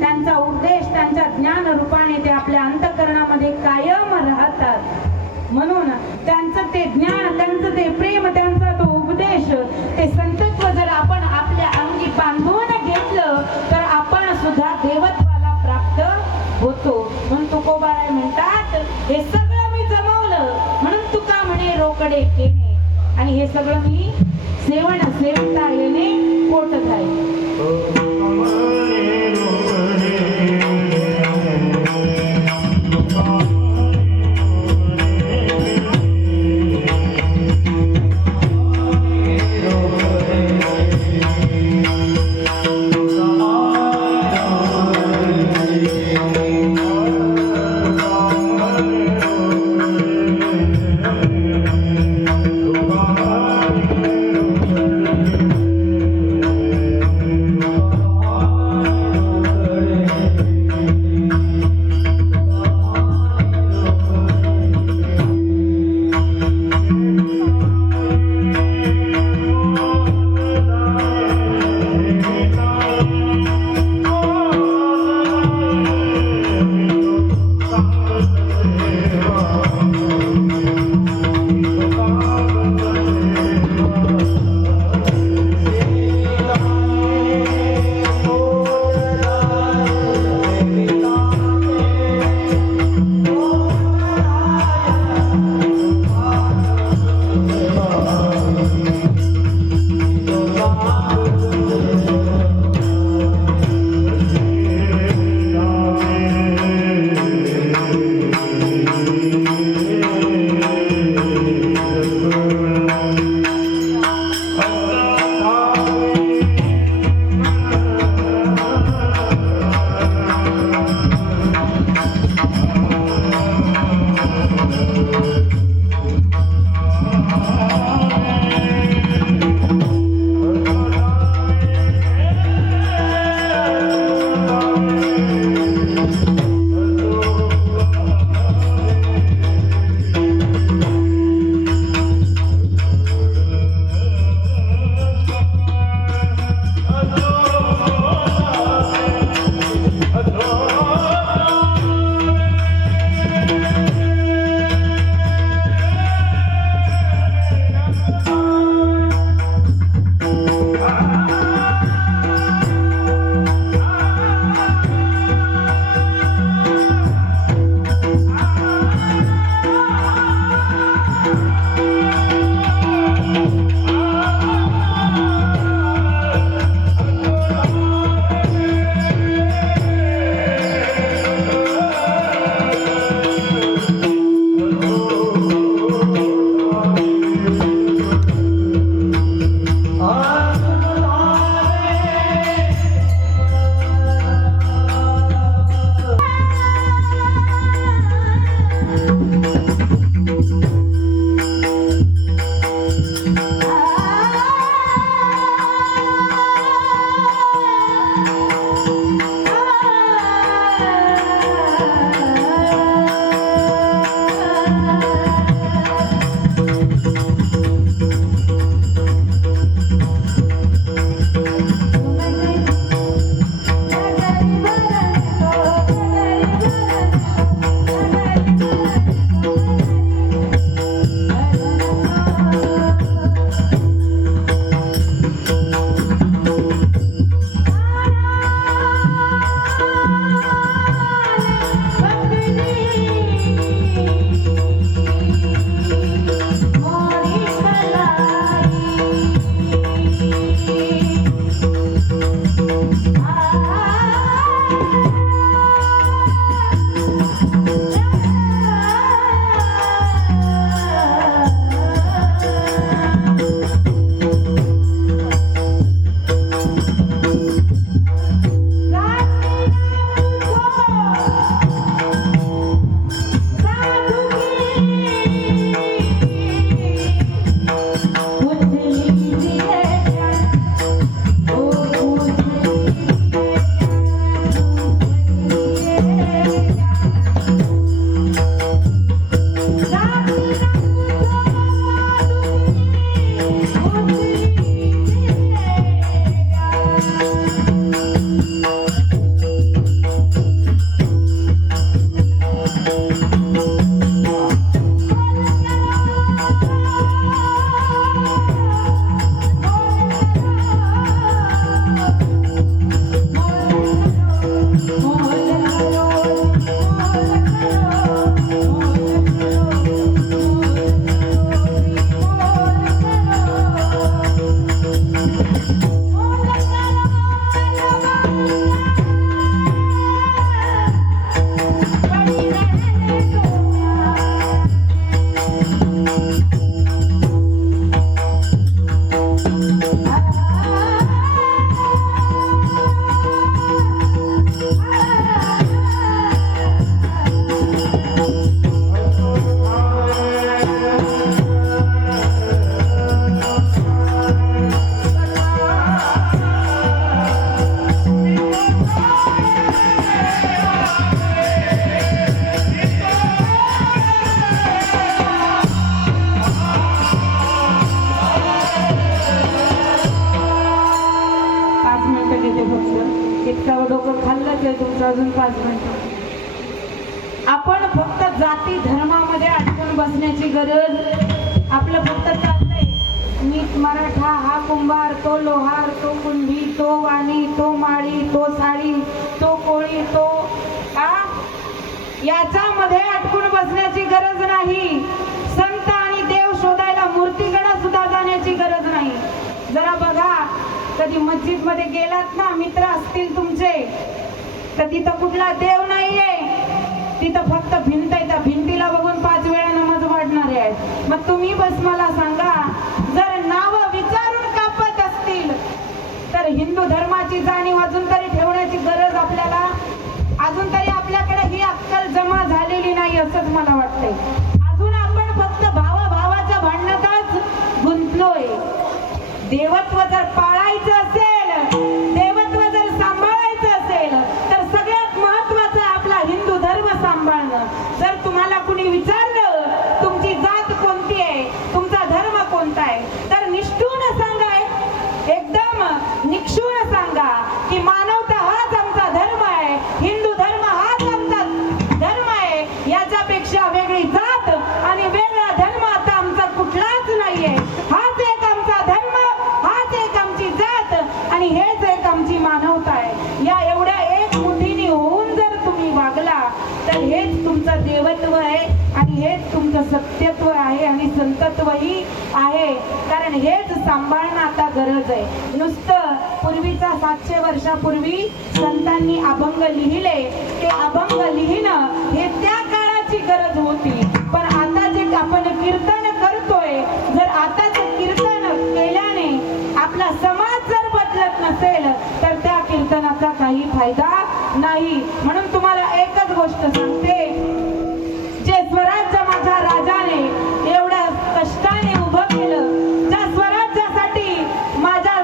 त्यांचा उपदेश त्यांच्या ज्ञान रूपाने ते आपल्या अंतःकरणामध्ये कायम राहतात. म्हणून त्यांचं ते ज्ञान, त्यांचं ते प्रेम, त्यांचा तो उपदेश, ते संतत्व जर आपण आपल्या अंगी बांधून घेतलं तर आपण सुद्धा देवत्वाला प्राप्त होतो. म्हणून तुकोबाराय म्हणतात, हे सगळं मी जमवलं म्हणून तुका म्हणे रोकडे केणे, आणि हे सगळं मी सेविता येणे पोट जाईल. अजून 5 मिनिटं. आपण फक्त जाती धर्मामध्ये अडकून बसण्याची गरज. आपलं फक्त चाललंय मी मराठा, हा कुंभार, तो लोहार, तो कुंभी, तो वाणी, तो माळी, तो साळी, तो कोळी, तो याच्यामध्ये अडकून बसण्याची गरज नाही. संत आणि देव शोधायला मूर्तीकडे सुद्धा जाण्याची गरज नाही. जरा बघा, कधी मस्जिद मध्ये गेलात ना, मित्र असतील तुमचे, तर तिथं कुठला देव नाहीये, तिथं फक्त भिंत आहे. त्या भिंतीला बघून 5 वेळा नमाज वाढणारे आहेत. मग तुम्ही बस मला सांगा, जर नाव विचारून कापत असतील तर हिंदू धर्माची जाणीव अजून तरी ठेवण्याची गरज आपल्याला, अजून तरी आपल्याकडे ही अक्कल जमा झालेली नाही असंच मला वाटतंय. अजून आपण फक्त भावाभावाच्या भांडणातच गुंतलोय. देवत्व जर पाळायचं असेल, देवत्व जर सांभाळायचं असेल, तर सगळ्यात महत्वाचं आपला हिंदू धर्म सांभाळणं. जर तुम्हाला कुणी विचारलं तुमची जात कोणती आहे, तुमचा धर्म कोणता आहे, तर निष्ठून सांगा, एकदम निक्षून सांगा की मानवता हाच आमचा धर्म आहे, हिंदू धर्म हाच आमचा धर्म आहे. याच्यापेक्षा वेगळी जात आणि वेगळा धर्म आता आमचा कुठलाच नाहीये. हाच एक आमचा धर्म, हाच एक आमची जात आणि हेच एक आमची मानवता आहे. या एवढ्या एक मुठीने होऊन जर तुम्ही वागला तर हेच तुमचं देवत्व आहे आणि हेच तुमचं सत्यत्व आहे आणि संतत्वही आहे. कारण हेच सांभाळणं आता गरज आहे. नुसतं पूर्वीचा 700 वर्षापूर्वी संतांनी अभंग लिहिले, ते अभंग लिहिणं हे त्या काळाची गरज होती. पण आता जे आपण कीर्तन करतोय, जर आताच कीर्तन केल्याने आपला समाज जर बदलत नसेल तर त्या कीर्तनाचा काही फायदा नाही. म्हणून तुम्हाला एकच गोष्ट सांगते, जे स्वराज्य माझ्या राजाने एवढ्या कष्टाने उभं केलं, ज्या स्वराज्यासाठी माझ्या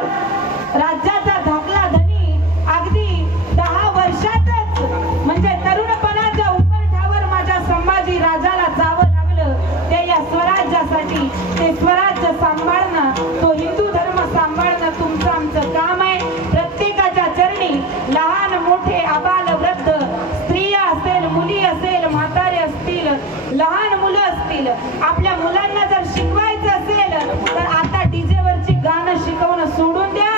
राज्याचा धाकला धनी अगदी 10 वर्षातच म्हणजे तरुणपणाच्या उंबरठ्यावर माझ्या संभाजी राजाला जावं लागलं, ते या स्वराज्यासाठी. ते स्वराज्य सांभाळणं, तो हिंदू धर्म सांभाळणं तुमचं आमचं काम आहे. प्रत्येकाच्या चरणी लहान मोठे आबाल वृद्ध, स्त्रिया असेल, मुली असेल, म्हातारे असतील, लहान मुलं असतील, आपल्या मुलांना जर शिकवायचं असेल तर आता डीजे वरची गाणं शिकवणं सोडून द्या.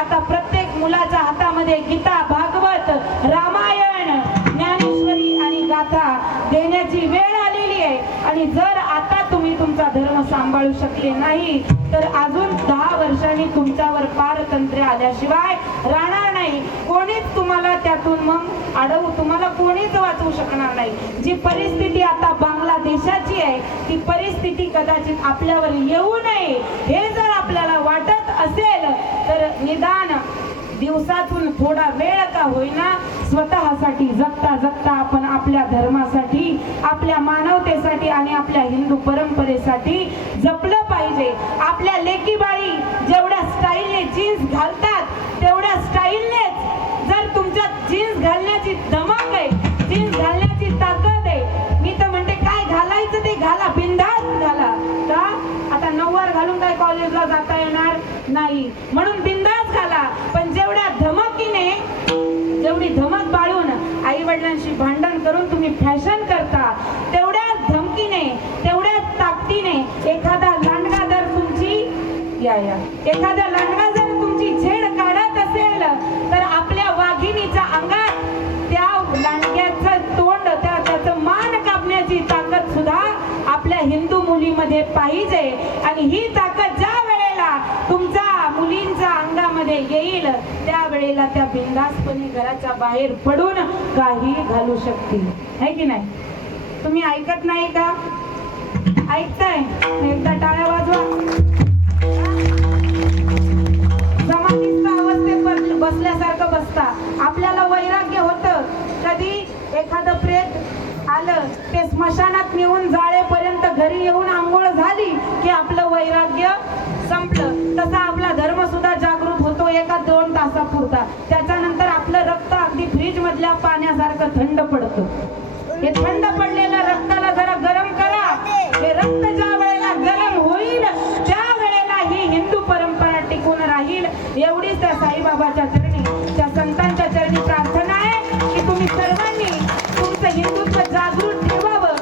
आता प्रत्येक मुलाच्या हातामध्ये गीता, भागवत, रामायण, ज्ञानेश्वरी आणि गाथा देण्याची वेळ आलेली आहे. आणि जर आता तुम्ही तुमचा धर्म सांभाळू शकले नाही तर अजून 10 वर्षांनी तुमच्यावर पारतंत्र्य आल्याशिवाय राहणार नाही. कोणीच तुम्हाला त्यातून मग अडवू, तुम्हाला कोणीच वाचवू शकणार नाही. जी परिस्थिती आता बांगलादेशाची आहे, ती परिस्थिती कदाचित आपल्यावर येऊ नये हे जर आपल्याला वाटत असेल तर निदान दिवसातून थोडा वेळ का होईना स्वतःसाठी जगता जगता आपण आपल्या धर्मासाठी, आपल्या मानवतेसाठी आणि आपल्या हिंदू परंपरेसाठी जपलं पाहिजे. आपल्या लेकीबाई जेवढ्या स्टाईलने जीन्स घालतात तेवढ्या स्टाईलनेच जर तुमच्यात जीन्स घालण्याची धमक आहे, जीन्स घालण्याची ताकद आहे, मी तर म्हणते काय घालायचं ते घाला, बिनधास्त घाला. का आता नऊवार घालून काय कॉलेजला जाता येणार नाही, म्हणून बिनधास्त घाला. पण जेवढ्या धमकीने, जेवढी धमक बाळून आई वडिलांशी भांडण करून तुम्ही फॅशन करता, तेवढ्याच धमकीने, तेवढ्याच ताकदीने एखादा लांडगा जर तुमची एखादा लांडगा जर तुमची झेड काढत असेल तर आपल्या वाघिणीच्या अंगात त्या लांडग्यात अंगामध्ये पाहिजे. आणि ही ताकद ज्या वेळेला तुमच्या मुलींच्या अंगामध्ये येईल त्यावेळेला त्या बिनधास्तपणे घराच्या बाहेर पडून काही घालू शकतील. है की नाही? तुम्ही ऐकत नाही का? ऐकताय? एकदा टाळ्या वाजवा. समाधीस्थ अवस्थेत बसल्यासारखं बसता. आपल्याला वैराग्य होतं. कधी एखादं प्रेत आलं ते स्मशानात नेऊन जाळेपर्यंत घरी येऊन आंघोळ झाली की आपलं वैराग्य संपलं. तसा आपला धर्म सुद्धा जागृत होतो 1-2 तासापुरता. त्याच्यानंतर आपलं रक्त अगदी फ्रीज मधल्या पाण्यासारखं थंड पडतं. हे थंड पडलेल्या रक्ताला जरा गरम करा. हे रक्त ज्या वेळेला गरम होईल त्या वेळेला ही हिंदू परंपरा टिकून राहील. एवढीच त्या साईबाबाच्या चरणी, त्या संतांच्या चरणी प्रार्थना आहे की तुम्ही सर्वांनी तुमचं हिंदुत्व जागृत ठेवावं.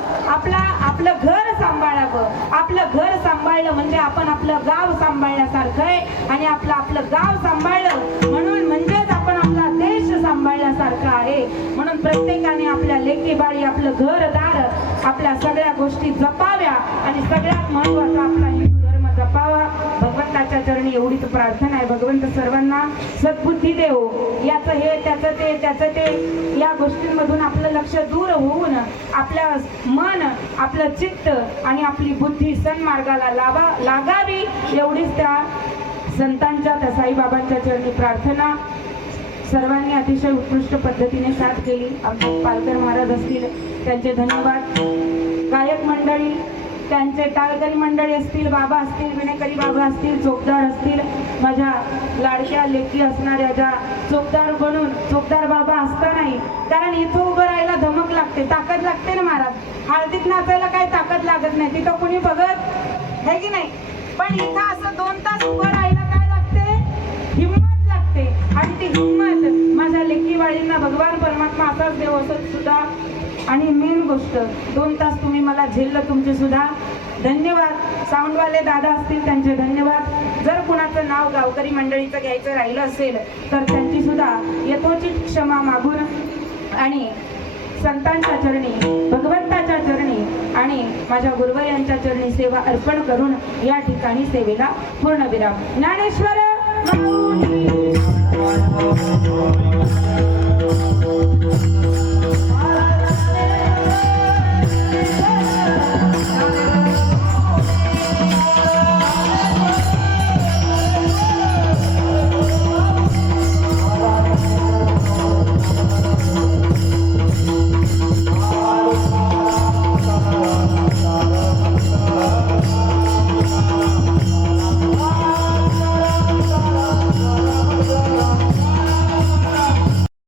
आपलं घर सांभाळावं. आपलं घर सांभाळलं म्हणजे आपण आपलं गाव सांभाळल्यासारखं आहे. आणि आपलं गाव सांभाळलं म्हणजेच आपण आपला देश सांभाळल्यासारखं आहे. म्हणून प्रत्येकाने आपल्या लेकी बाळी, आपलं घरदार, आपल्या सगळ्या गोष्टी जपाव्या. आणि सगळ्यात महत्वाचा आपला हिंदू धर्म जपावा. भगवंताच्या चरणी एवढीच प्रार्थना आहे. भगवंत सर्वांना सद्बुद्धी देव. याचं हे त्याचं ते या गोष्टींमधून आपलं लक्ष दूर होऊन आपलं मन, आपलं चित्त आणि आपली बुद्धी सन्मार्गाला लागावी. एवढीच त्या संतांच्या, त्या साईबाबांच्या चरणी प्रार्थना. सर्वांनी अतिशय उत्कृष्ट पद्धतीने साथ केली. आमचे पालकर महाराज असतील त्यांचे धन्यवाद. गायक मंडळी, त्यांचे टाळकरी मंडळी असतील, बाबा असतील, विणेकरी बाबा असतील, चोपदार असतील, माझ्या लाडक्या लेकी असणाऱ्या ज्या चोपदार बनून चोपदार बाबा असता नाही. कारण इथं उभं राहायला धमक लागते, ताकद लागते ना महाराज. हळदीत नाचायला काही ताकद लागत नाही, तिथं कुणी बघत आहे की नाही. पण इथं असं 2 तास उभं राहायला काय लागते? हिंमत लागते. आणि ती हिंमत माझ्या लेकीवाळींना भगवान परमात्मा असाच देव असत सुद्धा. आणि मेन गोष्ट 2 तास तुम्ही मला झेललं, तुमचे सुद्धा धन्यवाद. साऊंडवाले दादा असतील त्यांचे धन्यवाद. जर कुणाचं नाव गावकरी मंडळीचं घ्यायचं राहिलं असेल तर त्यांची सुद्धा यथोचित क्षमा मागून आणि संतांच्या चरणी, भगवंताच्या चरणी आणि माझ्या गुरुवर्यांच्या चरणी सेवा अर्पण करून या ठिकाणी सेवेला पूर्णविराम. ज्ञानेश्वर